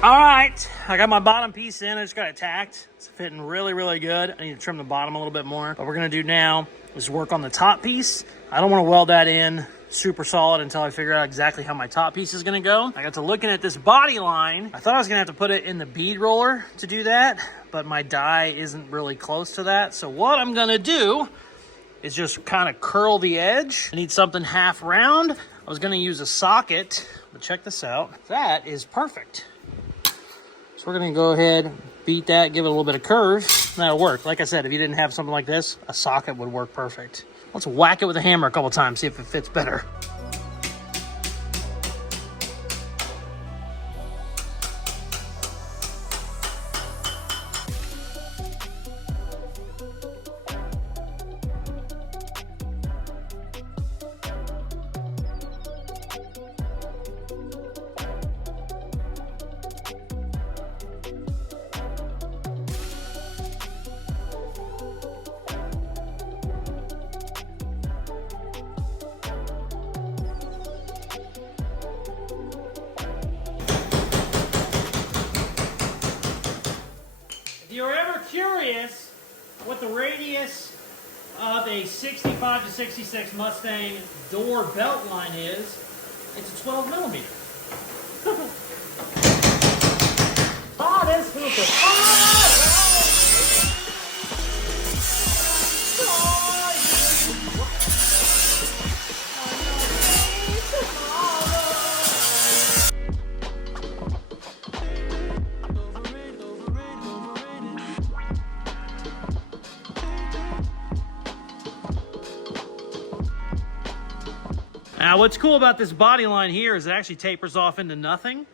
All right, I got my bottom piece in. I just got it tacked. It's fitting really, really good. I need to trim the bottom a little bit more. What we're gonna do now is work on the top piece. I don't wanna weld that in super solid until I figure out exactly how my top piece is gonna go. I got to looking at this body line. I thought I was gonna have to put it in the bead roller to do that, but my die isn't really close to that. So what I'm gonna do is just kind of curl the edge. I need something half round. I was gonna use a socket, but check this out. That is perfect. So we're gonna go ahead, beat that, give it a little bit of curve. That'll work. Like I said, if you didn't have something like this, a socket would work perfect. Let's whack it with a hammer a couple times, see if it fits better. If you're ever curious what the radius of a 65 to 66 Mustang door belt line is, it's a 12 millimeter. Oh, that's super. Now, what's cool about this body line here is it actually tapers off into nothing.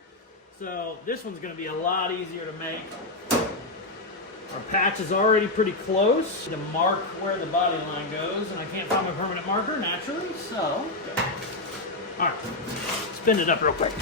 So this one's going to be a lot easier to make. Our patch is already pretty close to mark where the body line goes, and I can't find my permanent marker naturally, so. All right, spin it up real quick.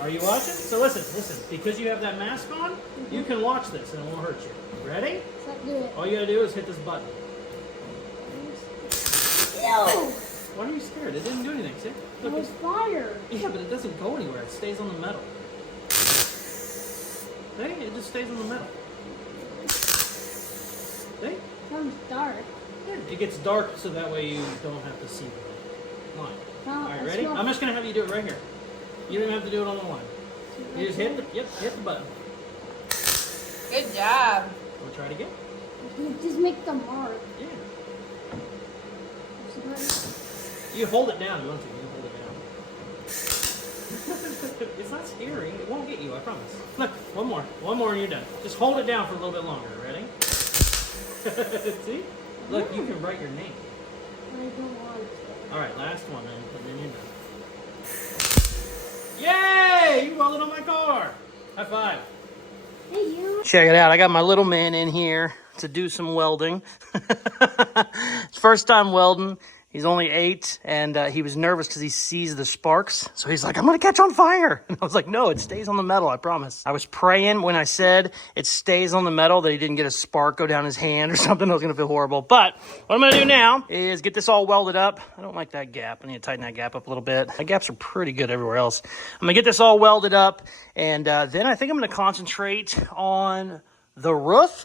Are you watching? So listen, because you have that mask on, you can watch this and it won't hurt you. Ready? All you gotta do is hit this button. Ew! Why are you scared? It didn't do anything, see? Look, it was fire. Yeah, but it doesn't go anywhere. It stays on the metal. See? It just stays on the metal. See? It sounds dark. Yeah, it gets dark so that way you don't have to see it. Come on. No, All right, ready? I'm just gonna have you do it right here. You don't even have to do it on the line. You just hit the button. Good job. We'll try it again. Just make the mark. Yeah. You hold it down, don't you? You hold it down. It's not scary. It won't get you, I promise. Look, one more and you're done. Just hold it down for a little bit longer. Ready? See? Look, you can write your name. I don't want to. All right, last one then, and then you're done. Yay! You welded on my car. High five. Hey, you. Check it out. I got my little man in here to do some welding. First time welding. He's only 8, and he was nervous because he sees the sparks. So he's like, I'm going to catch on fire. And I was like, no, it stays on the metal, I promise. I was praying when I said it stays on the metal that he didn't get a spark go down his hand or something. I was going to feel horrible. But what I'm going to do now is get this all welded up. I don't like that gap. I need to tighten that gap up a little bit. The gaps are pretty good everywhere else. I'm going to get this all welded up, and then I think I'm going to concentrate on the roof,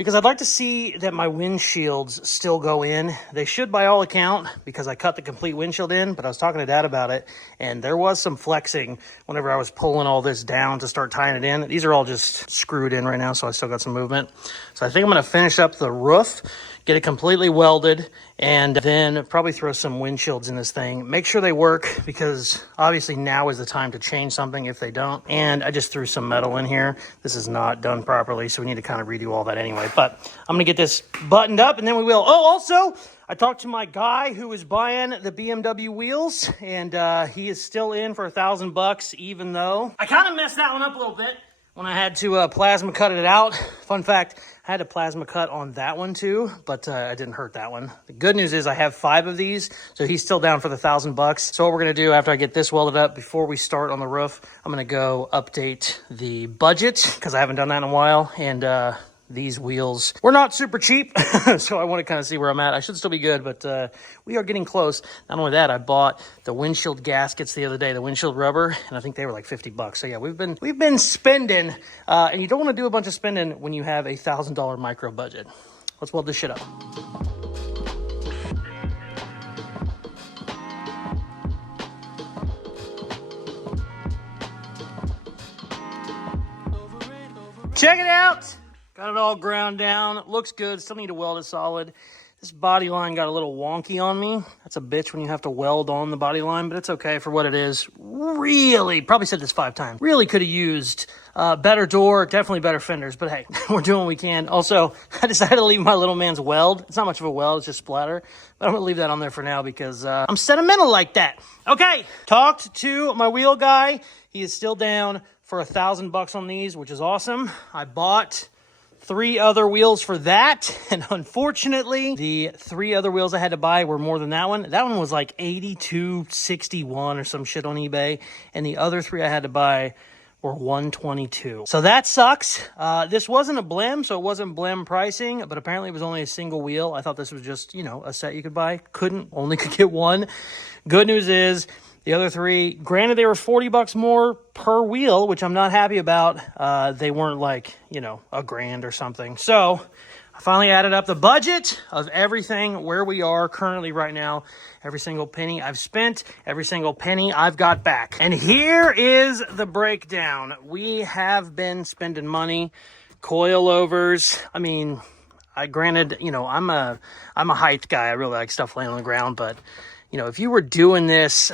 because I'd like to see that my windshields still go in. They should by all account, because I cut the complete windshield in, but I was talking to Dad about it, and there was some flexing whenever I was pulling all this down to start tying it in. These are all just screwed in right now, so I still got some movement. So I think I'm going to finish up the roof, get it completely welded, and then probably throw some windshields in this thing. Make sure they work, because obviously now is the time to change something if they don't. And I just threw some metal in here. This is not done properly, so we need to kind of redo all that anyway. But I'm going to get this buttoned up, and then we will. Oh, also, I talked to my guy who is buying the BMW wheels, and he is still in for $1,000, even though I kind of messed that one up a little bit when I had to plasma cut it out. Fun fact, I had a plasma cut on that one too, but I didn't hurt that one. The good news is I have 5 of these, so he's still down for the $1,000. So what we're gonna do after I get this welded up, before we start on the roof, I'm gonna go update the budget, because I haven't done that in a while, and these wheels were not super cheap, so I want to kind of see where I'm at. I should still be good, but we are getting close. Not only that, I bought the windshield gaskets the other day, the windshield rubber, and I think they were like $50. So yeah, we've been spending, and you don't want to do a bunch of spending when you have a $1,000 micro budget. Let's weld this shit up. Check it out. Got it all ground down. Looks good. Still need to weld it solid. This body line got a little wonky on me. That's a bitch when you have to weld on the body line, but it's okay for what it is. Really, probably said this 5 times, really could have used better door, definitely better fenders, but hey, we're doing what we can. Also, I decided to leave my little man's weld. It's not much of a weld, it's just splatter, but I'm gonna leave that on there for now because I'm sentimental like that. Okay, talked to my wheel guy. He is still down for $1,000 on these, which is awesome. I bought 3 other wheels for that, and unfortunately the 3 other wheels I had to buy were more than that one. That one was like $82.61 or some shit on eBay, and the other 3 I had to buy were $122. So that sucks. This wasn't a blim, so it wasn't blim pricing, but apparently it was only a single wheel. I thought this was just, you know, a set you could buy. Only could get one. Good news is the other 3, granted they were $40 more per wheel, which I'm not happy about. They weren't like, you know, $1,000 or something. So I finally added up the budget of everything where we are currently right now. Every single penny I've spent, every single penny I've got back. And here is the breakdown. We have been spending money, coilovers. I mean, granted, you know, I'm a height guy. I really like stuff laying on the ground, but you know, if you were doing this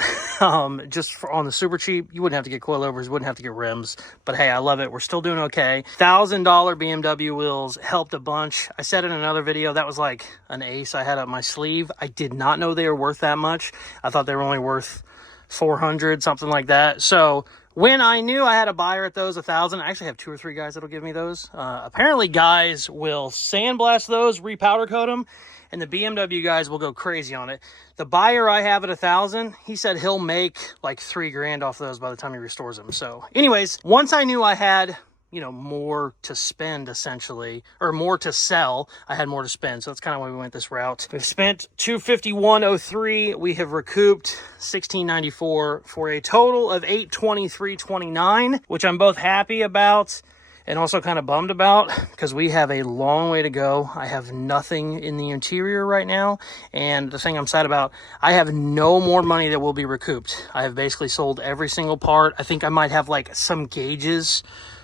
just on the super cheap, you wouldn't have to get coilovers, wouldn't have to get rims. But hey, I love it. We're still doing okay. $1,000 BMW wheels helped a bunch. I said in another video, that was like an ace I had up my sleeve. I did not know they were worth that much. I thought they were only worth 400, something like that. So when I knew I had a buyer at those, 1,000, I actually have 2 or 3 guys that'll give me those. Apparently guys will sandblast those, repowder coat them, and the BMW guys will go crazy on it. The buyer I have at 1,000, he said he'll make like $3,000 off those by the time he restores them. So anyways, once I knew I had, you know, more to spend essentially, or more to sell, I had more to spend. So that's kind of why we went this route. We've spent $251.03. We have recouped $16.94 for a total of $823.29, which I'm both happy about and also kind of bummed about, because we have a long way to go. I have nothing in the interior right now, and the thing I'm sad about, I have no more money that will be recouped. I have basically sold every single part. I think I might have like some gauges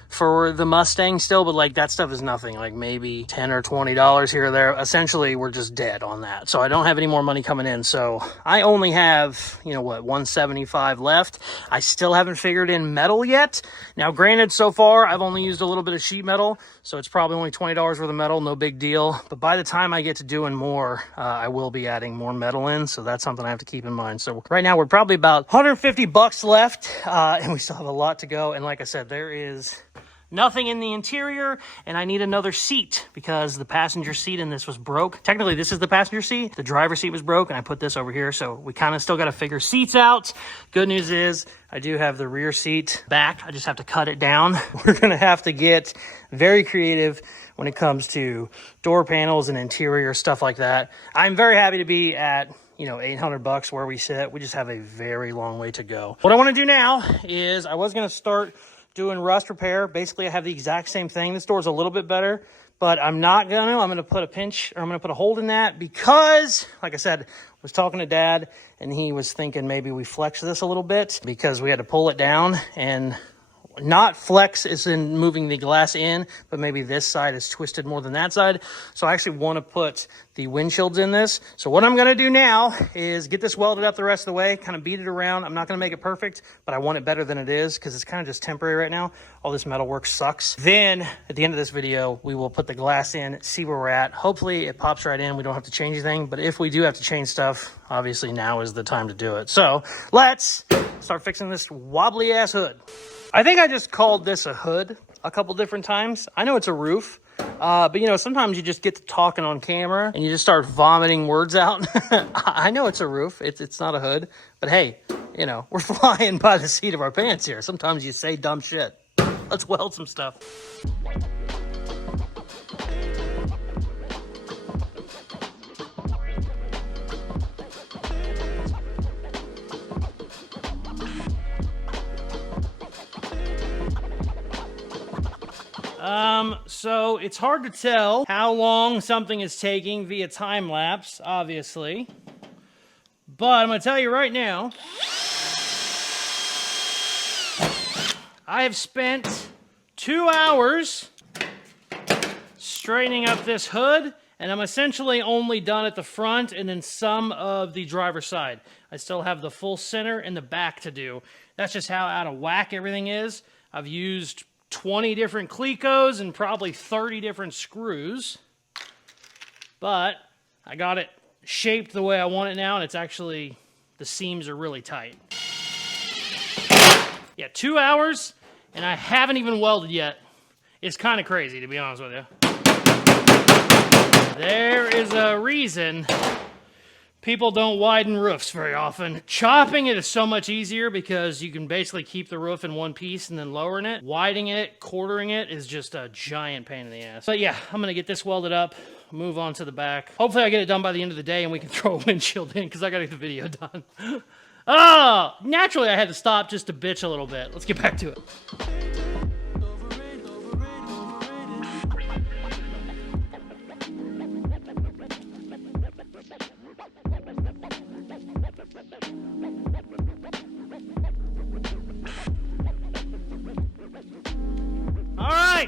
for the Mustang still, but like that stuff is nothing, like maybe $10 or $20 here or there. Essentially, we're just dead on that. So I don't have any more money coming in. So I only have, you know what, $175 left. I still haven't figured in metal yet. Now, granted, so far, I've only used a little bit of sheet metal, so it's probably only $20 worth of metal, no big deal. But by the time I get to doing more, I will be adding more metal in, so that's something I have to keep in mind. So right now, we're probably about $150 left, and we still have a lot to go. And like I said, there is nothing in the interior, and I need another seat because the passenger seat in this was broke. Technically, this is the passenger seat. The driver's seat was broke, and I put this over here, so we kind of still got to figure seats out. Good news is I do have the rear seat back. I just have to cut it down. We're going to have to get very creative when it comes to door panels and interior stuff like that. I'm very happy to be at, you know, $800 where we sit. We just have a very long way to go. What I want to do now is I was going to start doing rust repair. Basically, I have the exact same thing. This door's a little bit better, but I'm not gonna. I'm gonna put a pinch, or I'm gonna put a hold in that because, like I said, I was talking to Dad and he was thinking maybe we flex this a little bit because we had to pull it down, and not flex is in moving the glass in, but maybe this side is twisted more than that side. So I actually want to put the windshields in this. So what I'm going to do now is get this welded up the rest of the way, kind of beat it around. I'm not going to make it perfect, but I want it better than it is because it's kind of just temporary right now. All this metal work sucks. Then at the end of this video, we will put the glass in, see where we're at. Hopefully it pops right in. We don't have to change anything, but if we do have to change stuff, obviously now is the time to do it. So let's start fixing this wobbly ass hood. I think I just called this a hood a couple different times. I know it's a roof, but you know, sometimes you just get to talking on camera and you just start vomiting words out. I know it's a roof. It's not a hood, but hey, you know, we're flying by the seat of our pants here. Sometimes you say dumb shit. Let's weld some stuff. So it's hard to tell how long something is taking via time lapse, obviously. But I'm going to tell you right now, I have spent 2 hours straightening up this hood, and I'm essentially only done at the front and then some of the driver's side. I still have the full center and the back to do. That's just how out of whack everything is. I've used 20 different Clecos and probably 30 different screws, but I got it shaped the way I want it now, and it's actually, the seams are really tight. Yeah, 2 hours, and I haven't even welded yet. It's kind of crazy, to be honest with you. There is a reason people don't widen roofs very often. Chopping it is so much easier because you can basically keep the roof in one piece and then lowering it. Widening it, quartering it is just a giant pain in the ass. But yeah, I'm gonna get this welded up, move on to the back. Hopefully I get it done by the end of the day and we can throw a windshield in because I gotta get the video done. Oh, naturally I had to stop just to bitch a little bit. Let's get back to it.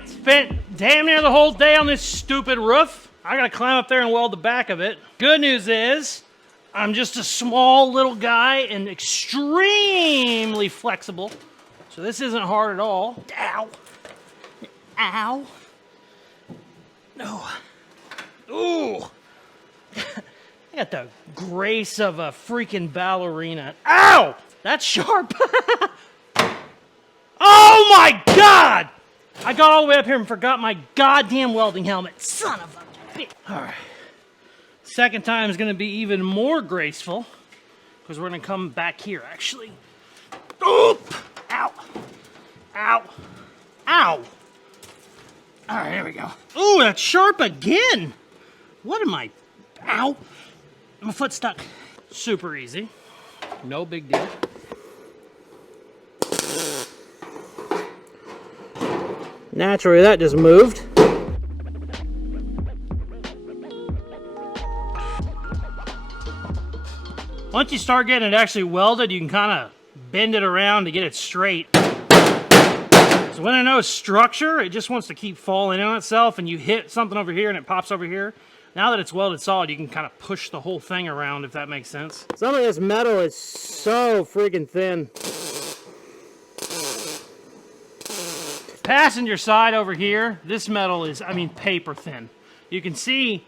Spent damn near the whole day on this stupid roof. I gotta climb up there and weld the back of it. Good news is, I'm just a small little guy and extremely flexible. So this isn't hard at all. Ow. Ow. No. Ooh. I got the grace of a freaking ballerina. Ow! That's sharp. Oh my God! I got all the way up here and forgot my goddamn welding helmet. Son of a bitch. All right. Second time is going to be even more graceful because we're going to come back here, actually. Oop! Ow. Ow. Ow. All right, there we go. Ooh, that's sharp again. What am I? Ow. My foot's stuck. Super easy. No big deal. Naturally, that just moved. Once you start getting it actually welded, you can kind of bend it around to get it straight. So when I know structure, it just wants to keep falling in on itself, and you hit something over here and it pops over here. Now that it's welded solid, you can kind of push the whole thing around, if that makes sense. Some of this metal is so freaking thin. Passenger side over here, this metal is, I mean, paper thin. You can see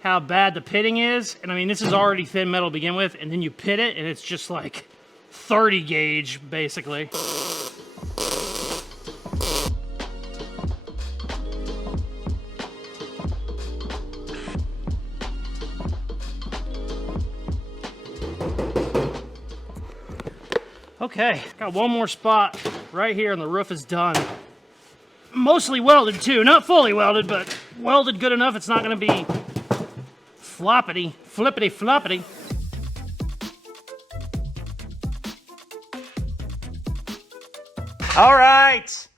how bad the pitting is, and I mean, this is already thin metal to begin with, and then you pit it, and it's just like 30 gauge, basically. Okay, got one more spot right here, and the roof is done. Mostly welded too, not fully welded, but welded good enough it's not gonna be floppity, flippity floppity. All right,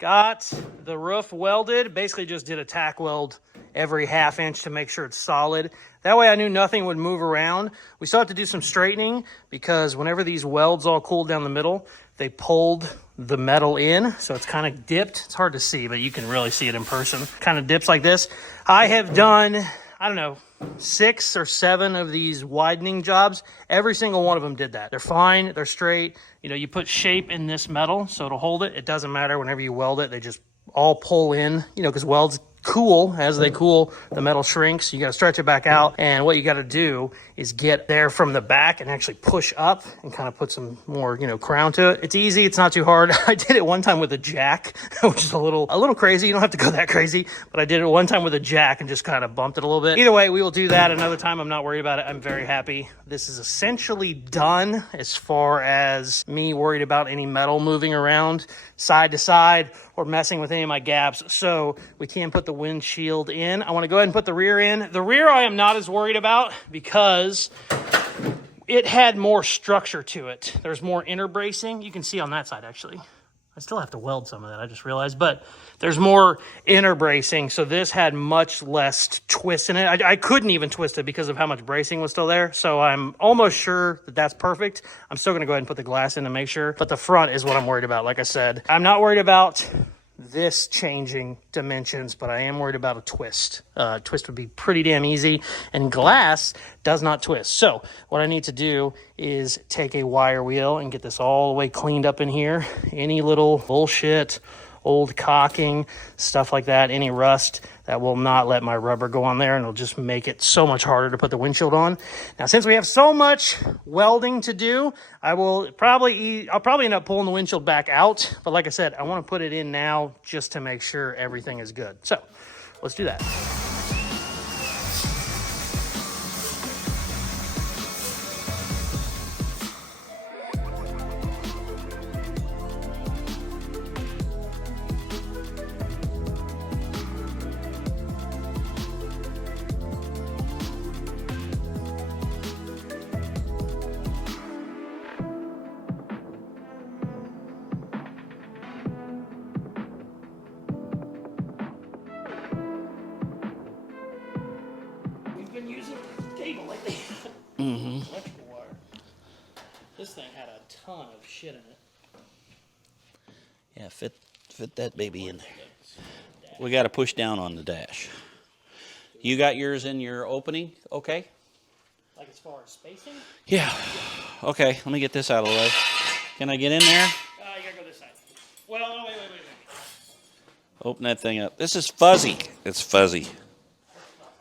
got the roof welded. Basically just did a tack weld every ½ inch to make sure it's solid. That way I knew nothing would move around. We still have to do some straightening because whenever these welds all cooled down the middle, they pulled the metal in, so it's kind of dipped. It's hard to see, but you can really see it in person. Kind of dips like this. I have done, I don't know, 6 or 7 of these widening jobs. Every single one of them did that. They're fine, they're straight. You know, you put shape in this metal so it'll hold it. It doesn't matter whenever you weld it, they just all pull in, you know, because welds cool. As they cool, the metal shrinks. You got to stretch it back out, and what you got to do is get there from the back and actually push up and kind of put some more, you know, crown to it. It's easy. It's not too hard. I did it one time with a jack, which is a little crazy. You don't have to go that crazy, but I did it one time with a jack and just kind of bumped it a little bit. Either way, we will do that another time. I'm not worried about it. I'm very happy. This is essentially done as far as me worried about any metal moving around side to side or messing with any of my gaps. So we can put the windshield in. I want to go ahead and put the rear in. The rear I am not as worried about because it had more structure to it. There's more inner bracing. You can see on that side, actually. I still have to weld some of that, I just realized, but there's more inner bracing, so this had much less twist in it. I couldn't even twist it because of how much bracing was still there, so I'm almost sure that that's perfect. I'm still going to go ahead and put the glass in to make sure, but the front is what I'm worried about. Like I said, I'm not worried about this changing dimensions, but I am worried about a twist. Twist would be pretty damn easy, and glass does not twist. So what I need to do is take a wire wheel and get this all the way cleaned up in here. Any little bullshit, old caulking, stuff like that, any rust, that will not let my rubber go on there, and it'll just make it so much harder to put the windshield on. Now, since we have so much welding to do, I'll probably end up pulling the windshield back out. But like I said, I want to put it in now just to make sure everything is good. So let's do that. Been using cable lately. Electrical wire. This thing had a ton of shit in it. Yeah, fit that baby in there. We got to push down on the dash. You got yours in your opening, okay? Like as far as spacing? Yeah. Okay, let me get this out of the way. Can I get in there? You gotta go this side. Well, no, wait. Open that thing up. This is fuzzy. It's fuzzy.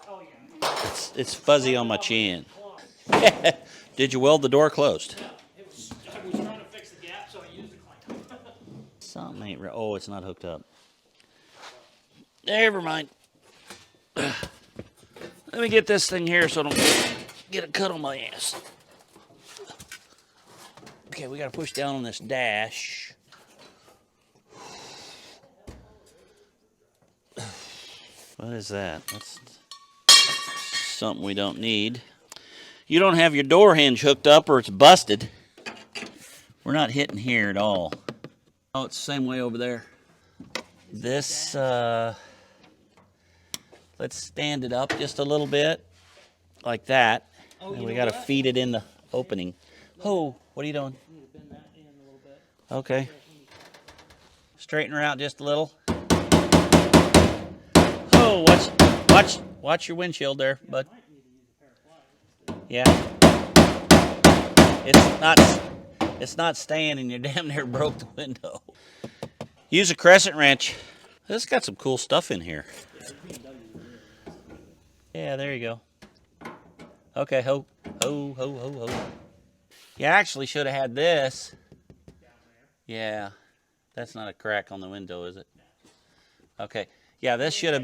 Oh, yeah. It's fuzzy on my chin. Did you weld the door closed? I was trying to fix the gap, so I used the clamp. Something ain't right. Oh, it's not hooked up. Never mind. Let me get this thing here so I don't get a cut on my ass. Okay, we got to push down on this dash. What is that? That's something we don't need. You don't have your door hinge hooked up or it's busted. We're not hitting here at all. Oh, it's the same way over there. This, let's stand it up just a little bit, like that. And we got to feed it in the opening. Oh, what are you doing? Bend that in a little bit. Okay. Straighten her out just a little. Oh, watch your windshield there, bud. Yeah. It's not staying, and you damn near broke the window. Use a crescent wrench. This got some cool stuff in here. Yeah, there you go. Okay, ho. You actually should have had this. Yeah, that's not a crack on the window, is it? Okay. Yeah, this should have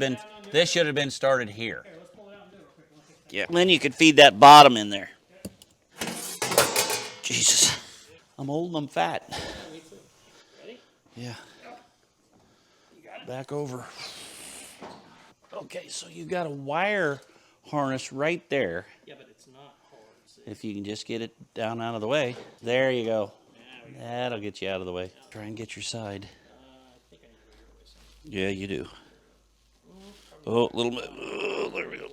been started here. Yeah. Then you could feed that bottom in there. Jesus. I'm old and I'm fat. Ready? Yeah. Back over. Okay, so you got a wire harness right there. Yeah, but it's not hard. See? If you can just get it down out of the way. There you go. That'll get you out of the way. Try and get your side. I think I need to go your way. Yeah, you do. Oh, a little bit. Oh, there we go.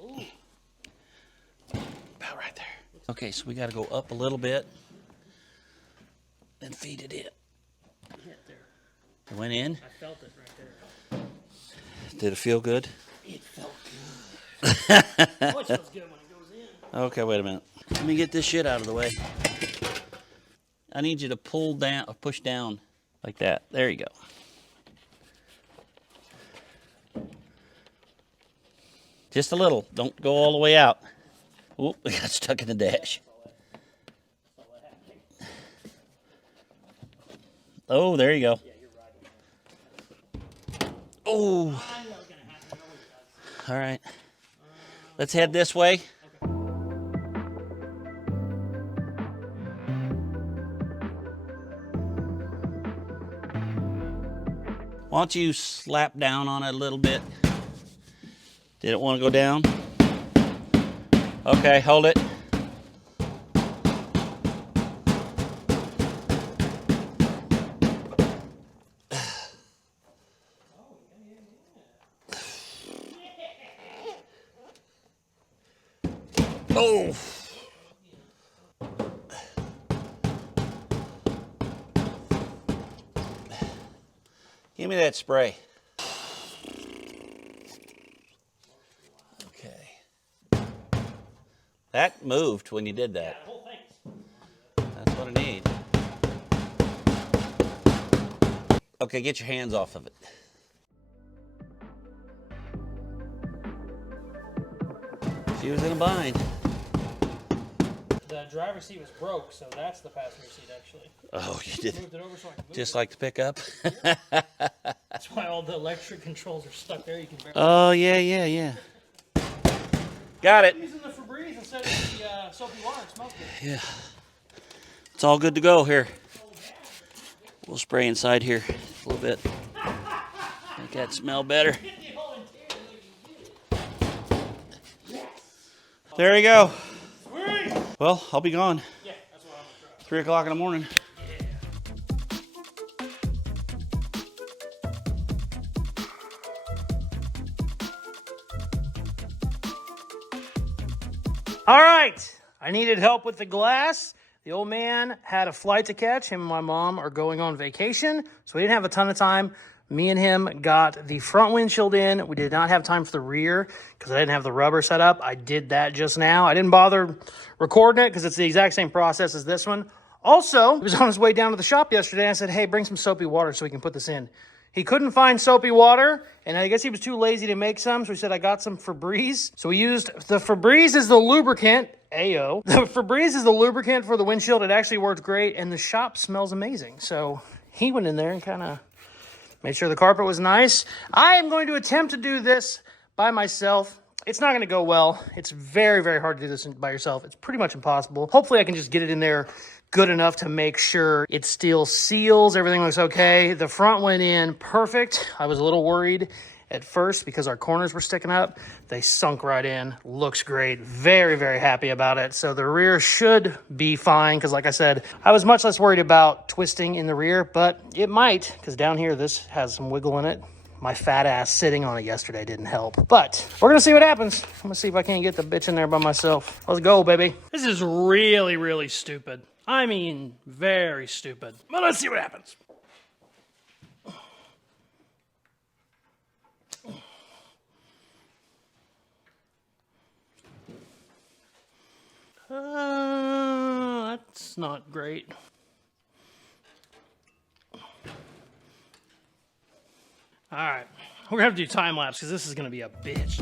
About right there. Okay, so we got to go up a little bit and feed it in. It went in? I felt it right there. Did it feel good? It felt good. Always feels good when it goes in. Okay, wait a minute. Let me get this shit out of the way. I need you to pull down, or push down like that. There you go. Just a little. Don't go all the way out. Oop, I got stuck in the dash. Oh, there you go. Oh. All right. Let's head this way. Why don't you slap down on it a little bit? Did it want to go down? Okay, hold it. Oh. Give me that spray. Okay. That moved when you did that. That's what I need. Okay, get your hands off of it. She was in a bind. The driver's seat was broke, so that's the passenger seat actually. Oh, you did. Moved it over so I could move Just it. like the pickup. That's why all the electric controls are stuck there. You can barely. Oh, yeah. Got it. Using the Febreze instead of the soapy water. It smells good. Yeah. It's all good to go here. We'll spray inside here a little bit. Make that smell better. There you go. Sweet. Well, I'll be gone. Yeah, that's what I'm gonna try. 3 o'clock in the morning. All right, I needed help with the glass. The old man had a flight to catch. Him and my mom are going on vacation, so we didn't have a ton of time. Me and him got the front windshield in. We did not have time for the rear because I didn't have the rubber set up. I did that just now. I didn't bother recording it because it's the exact same process as this one. Also, he was on his way down to the shop yesterday, and I said, hey, bring some soapy water so we can put this in. He couldn't find soapy water, and I guess he was too lazy to make some, so he said, I got some Febreze. So we used the Febreze as the lubricant. Ayo. The Febreze is the lubricant for the windshield. It actually worked great, and the shop smells amazing. So he went in there and kind of made sure the carpet was nice. I am going to attempt to do this by myself. It's not going to go well. It's very, very hard to do this by yourself. It's pretty much impossible. Hopefully I can just get it in there good enough to make sure it still seals. Everything looks okay. The front went in perfect. I was a little worried at first because our corners were sticking up. They sunk right in. Looks great. Very, very happy about it. So the rear should be fine because, like I said, I was much less worried about twisting in the rear, but it might because down here this has some wiggle in it. My fat ass sitting on it yesterday didn't help, but we're gonna see what happens. I'm gonna see if I can't get the bitch in there by myself. Let's go, baby. This is really, really stupid. I mean, very stupid. But let's see what happens. That's not great. All right, we're gonna have to do time lapse because this is gonna be a bitch.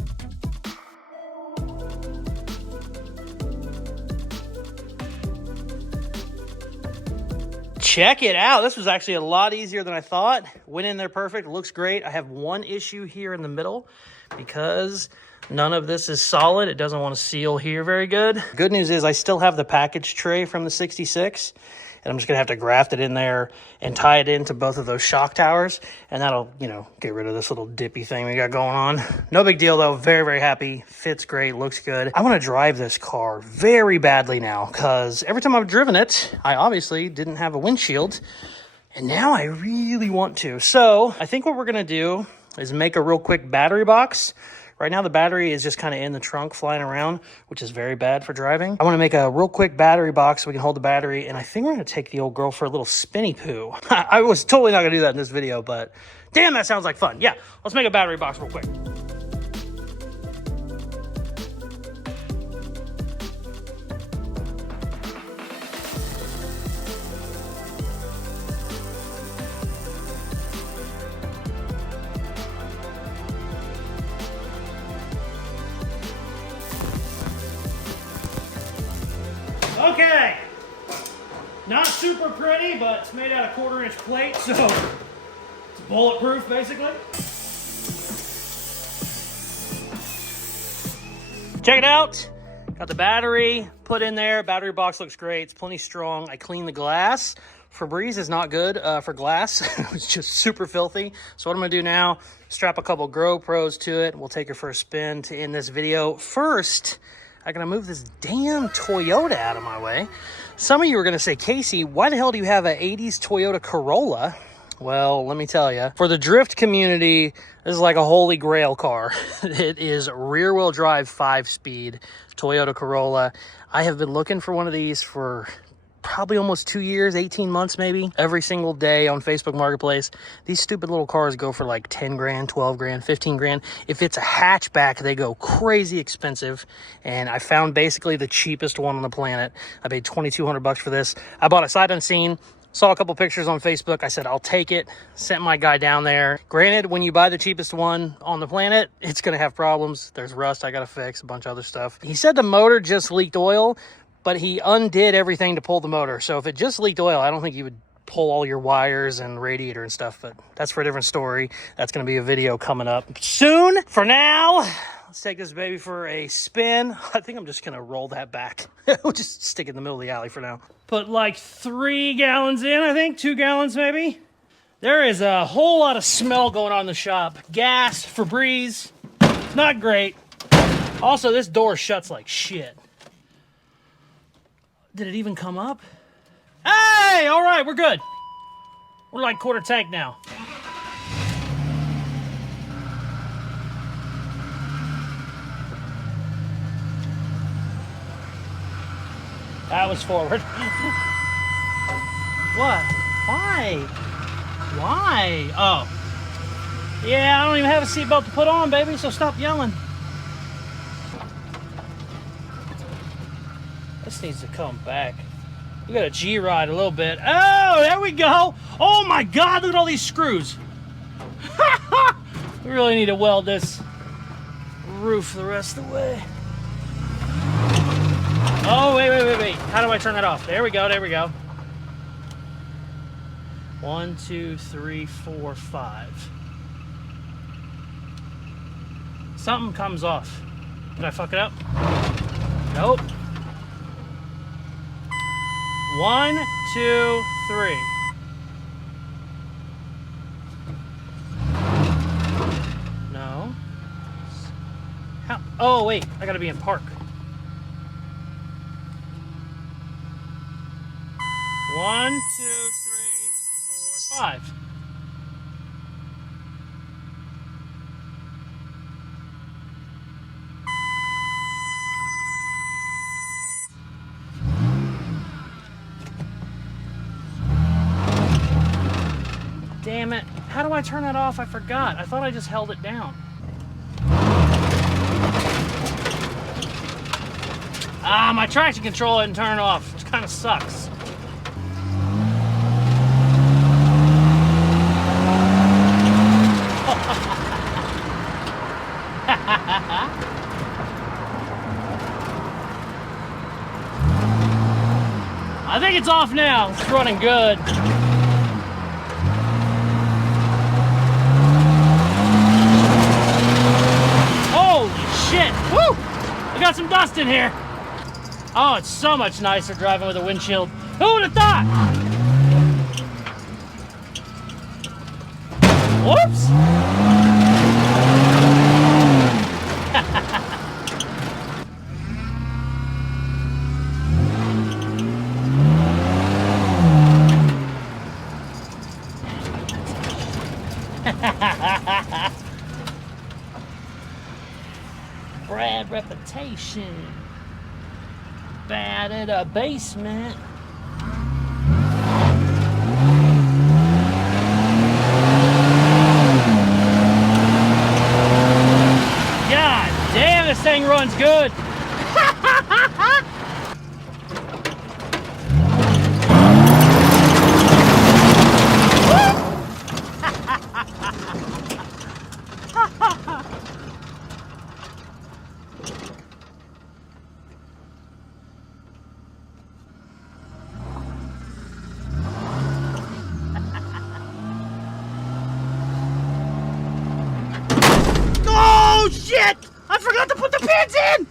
Check it out. This was actually a lot easier than I thought. Went in there perfect. Looks great. I have one issue here in the middle because none of this is solid. It doesn't want to seal here very good. Good news is I still have the package tray from the 66. And I'm just going to have to graft it in there and tie it into both of those shock towers. And that'll, you know, get rid of this little dippy thing we got going on. No big deal, though. Very, very happy. Fits great. Looks good. I want to drive this car very badly now because every time I've driven it, I obviously didn't have a windshield. And now I really want to. So I think what we're going to do is make a real quick battery box. Right now the battery is just kind of in the trunk flying around, which is very bad for driving. I want to make a real quick battery box so we can hold the battery, and I think we're going to take the old girl for a little spinny poo. I was totally not going to do that in this video, but damn, that sounds like fun. Yeah, let's make a battery box real quick. Okay, not super pretty, but it's made out of 1/4-inch plate, so it's bulletproof basically. Check it out. Got the battery put in there. Battery box looks great. It's plenty strong. I cleaned the glass. Febreze is not good for glass. It's just super filthy. So what I'm gonna do now, strap a couple GoPros to it. We'll take her for a spin to end this video. First, I gotta move this damn Toyota out of my way. Some of you are gonna say, Casey, why the hell do you have an 80s Toyota Corolla? Well, let me tell you, for the drift community, this is like a holy grail car. It is rear wheel drive 5-speed Toyota Corolla. I have been looking for one of these for probably almost 2 years, 18 months maybe, every single day on Facebook Marketplace. These stupid little cars go for like 10 grand, 12 grand, 15 grand. If it's a hatchback, they go crazy expensive. And I found basically the cheapest one on the planet. I paid $2,200 for this. I bought it sight unseen. Saw a couple pictures on Facebook. I said, I'll take it. Sent my guy down there. Granted, when you buy the cheapest one on the planet, it's going to have problems. There's rust I got to fix, a bunch of other stuff. He said the motor just leaked oil, but he undid everything to pull the motor. So if it just leaked oil, I don't think you would pull all your wires and radiator and stuff, but that's for a different story. That's going to be a video coming up soon. For now, let's take this baby for a spin. I think I'm just going to roll that back. We'll just stick it in the middle of the alley for now. Put like 3 gallons in, I think, 2 gallons maybe. There is a whole lot of smell going on in the shop. Gas, Febreze, not great. Also, this door shuts like shit. Did it even come up? Hey, all right, we're good. We're like 1/4 tank now. That was forward. What? Why? Why? Oh. Yeah, I don't even have a seatbelt to put on, baby, so stop yelling. This needs to come back. We got a G-ride a little bit. Oh, there we go. Oh my God, look at all these screws. We really need to weld this roof the rest of the way. Oh, wait. How do I turn that off? There we go, there we go. 1, 2, 3, 4, 5. Something comes off. Did I fuck it up? Nope. 1, 2, 3. No. How? Oh, wait. I gotta be in park. 1, 2, 3, 4, 5. Damn it. How do I turn that off? I forgot. I thought I just held it down. Ah, my traction control didn't turn off, which kind of sucks. I think it's off now. It's running good. Holy shit! Woo! We got some dust in here. Oh, it's so much nicer driving with a windshield. Who would have thought? Whoops! reputation. Bad at a basement. God damn, this thing runs good. Oh shit! I forgot to put the pins in!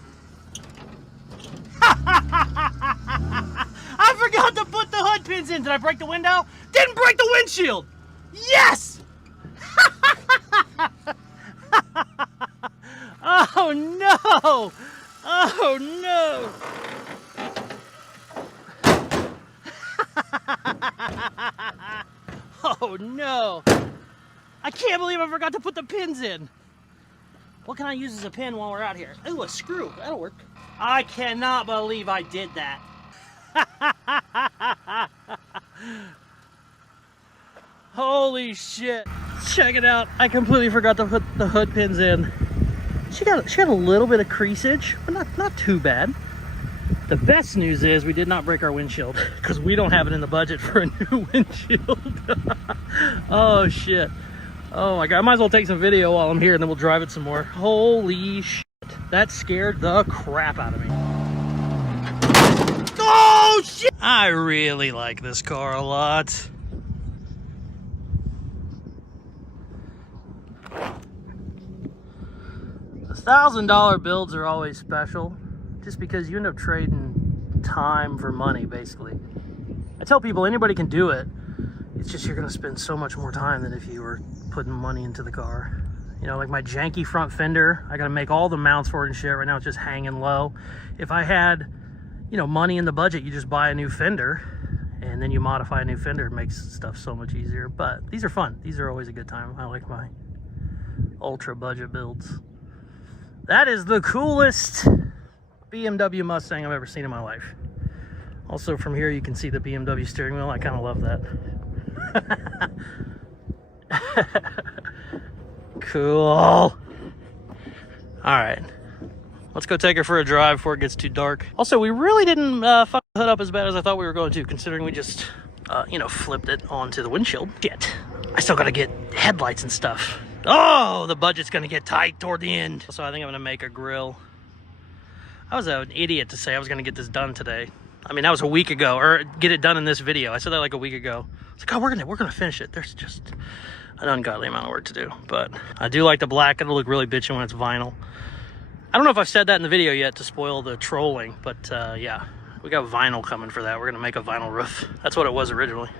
I forgot to put the hood pins in. Did I break the window? Didn't break the windshield! Yes! Oh no! Oh no! Oh no! I can't believe I forgot to put the pins in. What can I use as a pin while we're out here? Ooh, a screw. That'll work. I cannot believe I did that. Holy shit. Check it out. I completely forgot to put the hood pins in. She got a little bit of creasage, but not too bad. The best news is we did not break our windshield because we don't have it in the budget for a new windshield. Oh shit. Oh my god, I might as well take some video while I'm here and then we'll drive it some more. Holy shit. That scared the crap out of me. Oh shit! I really like this car a lot. $1,000 builds are always special just because you end up trading time for money, basically. I tell people anybody can do it. It's just you're gonna spend so much more time than if you were putting money into the car. You know, like my janky front fender, I gotta make all the mounts for it and shit. Right now it's just hanging low. If I had, you know, money in the budget, you just buy a new fender and then you modify a new fender. It makes stuff so much easier. But these are fun. These are always a good time. I like my ultra budget builds. That is the coolest BMW Mustang I've ever seen in my life. Also from here you can see the BMW steering wheel. I kind of love that. Cool. All right, let's go take her for a drive before it gets too dark. Also, we really didn't fuck the hood up as bad as I thought we were going to, considering we just you know, flipped it onto the windshield. Shit, I still gotta get headlights and stuff. Oh, the budget's gonna get tight toward the end. So I think I'm gonna make a grill. I was an idiot to say I was gonna get this done today. I mean, that was a week ago, or get it done in this video. I said that like a week ago. It's like, oh, we're gonna finish it. There's just an ungodly amount of work to do, but I do like the black. It'll look really bitchin' when it's vinyl. I don't know if I've said that in the video yet to spoil the trolling, but yeah, we got vinyl coming for that. We're gonna make a vinyl roof. That's what it was originally.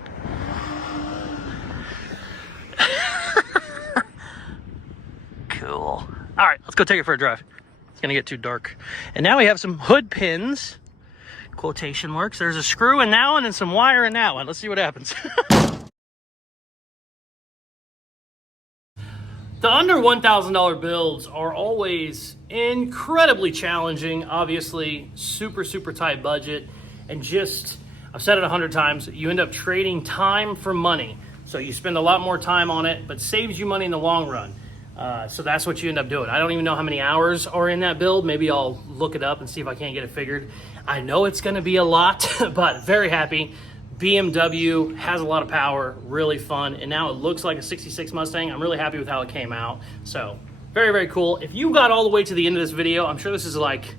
Cool. All right, let's go take it for a drive. It's gonna get too dark. And now we have some hood pins. Quotation marks. There's a screw in that one and some wire in that one. Let's see what happens. The under $1,000 builds are always incredibly challenging. Obviously, super tight budget. And just, I've said it 100 times, you end up trading time for money. So you spend a lot more time on it, but saves you money in the long run. So that's what you end up doing. I don't even know how many hours are in that build. Maybe I'll look it up and see if I can't get it figured. I know it's gonna be a lot, but very happy. BMW has a lot of power, really fun, and now it looks like a 66 Mustang. I'm really happy with how it came out. So very cool. If you got all the way to the end of this video, I'm sure this is like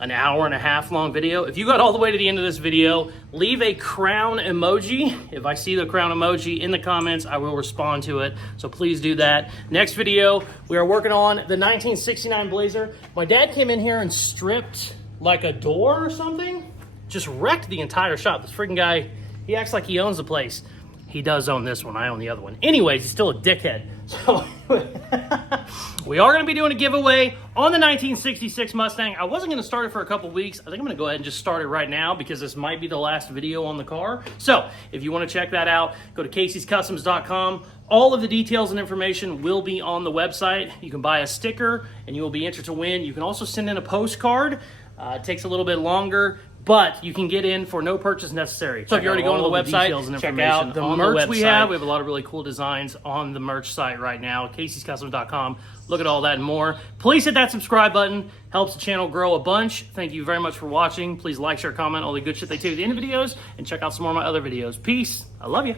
an hour and a half long video. If you got all the way to the end of this video, leave a crown emoji. If I see the crown emoji in the comments, I will respond to it. So please do that. Next video, we are working on the 1969 Blazer. My dad came in here and stripped like a door or something. Just wrecked the entire shop. This freaking guy, he acts like he owns the place. He does own this one. I own the other one. Anyways, he's still a dickhead. So We are going to be doing a giveaway on the 1966 Mustang. I wasn't going to start it for a couple weeks. I think I'm going to go ahead and just start it right now because this might be the last video on the car. So if you want to check that out, go to Caseyscustoms.com. All of the details and information will be on the website. You can buy a sticker and you will be entered to win. You can also send in a postcard. It takes a little bit longer, but you can get in for no purchase necessary. So if you already go on the website, check out the merch we have. We have a lot of really cool designs on the merch site right now, Caseyscustoms.com. Look at all that and more. Please hit that subscribe button. Helps the channel grow a bunch. Thank you very much for watching. Please like, share, comment, all the good shit they do at the end of videos, and check out some more of my other videos. Peace. I love you.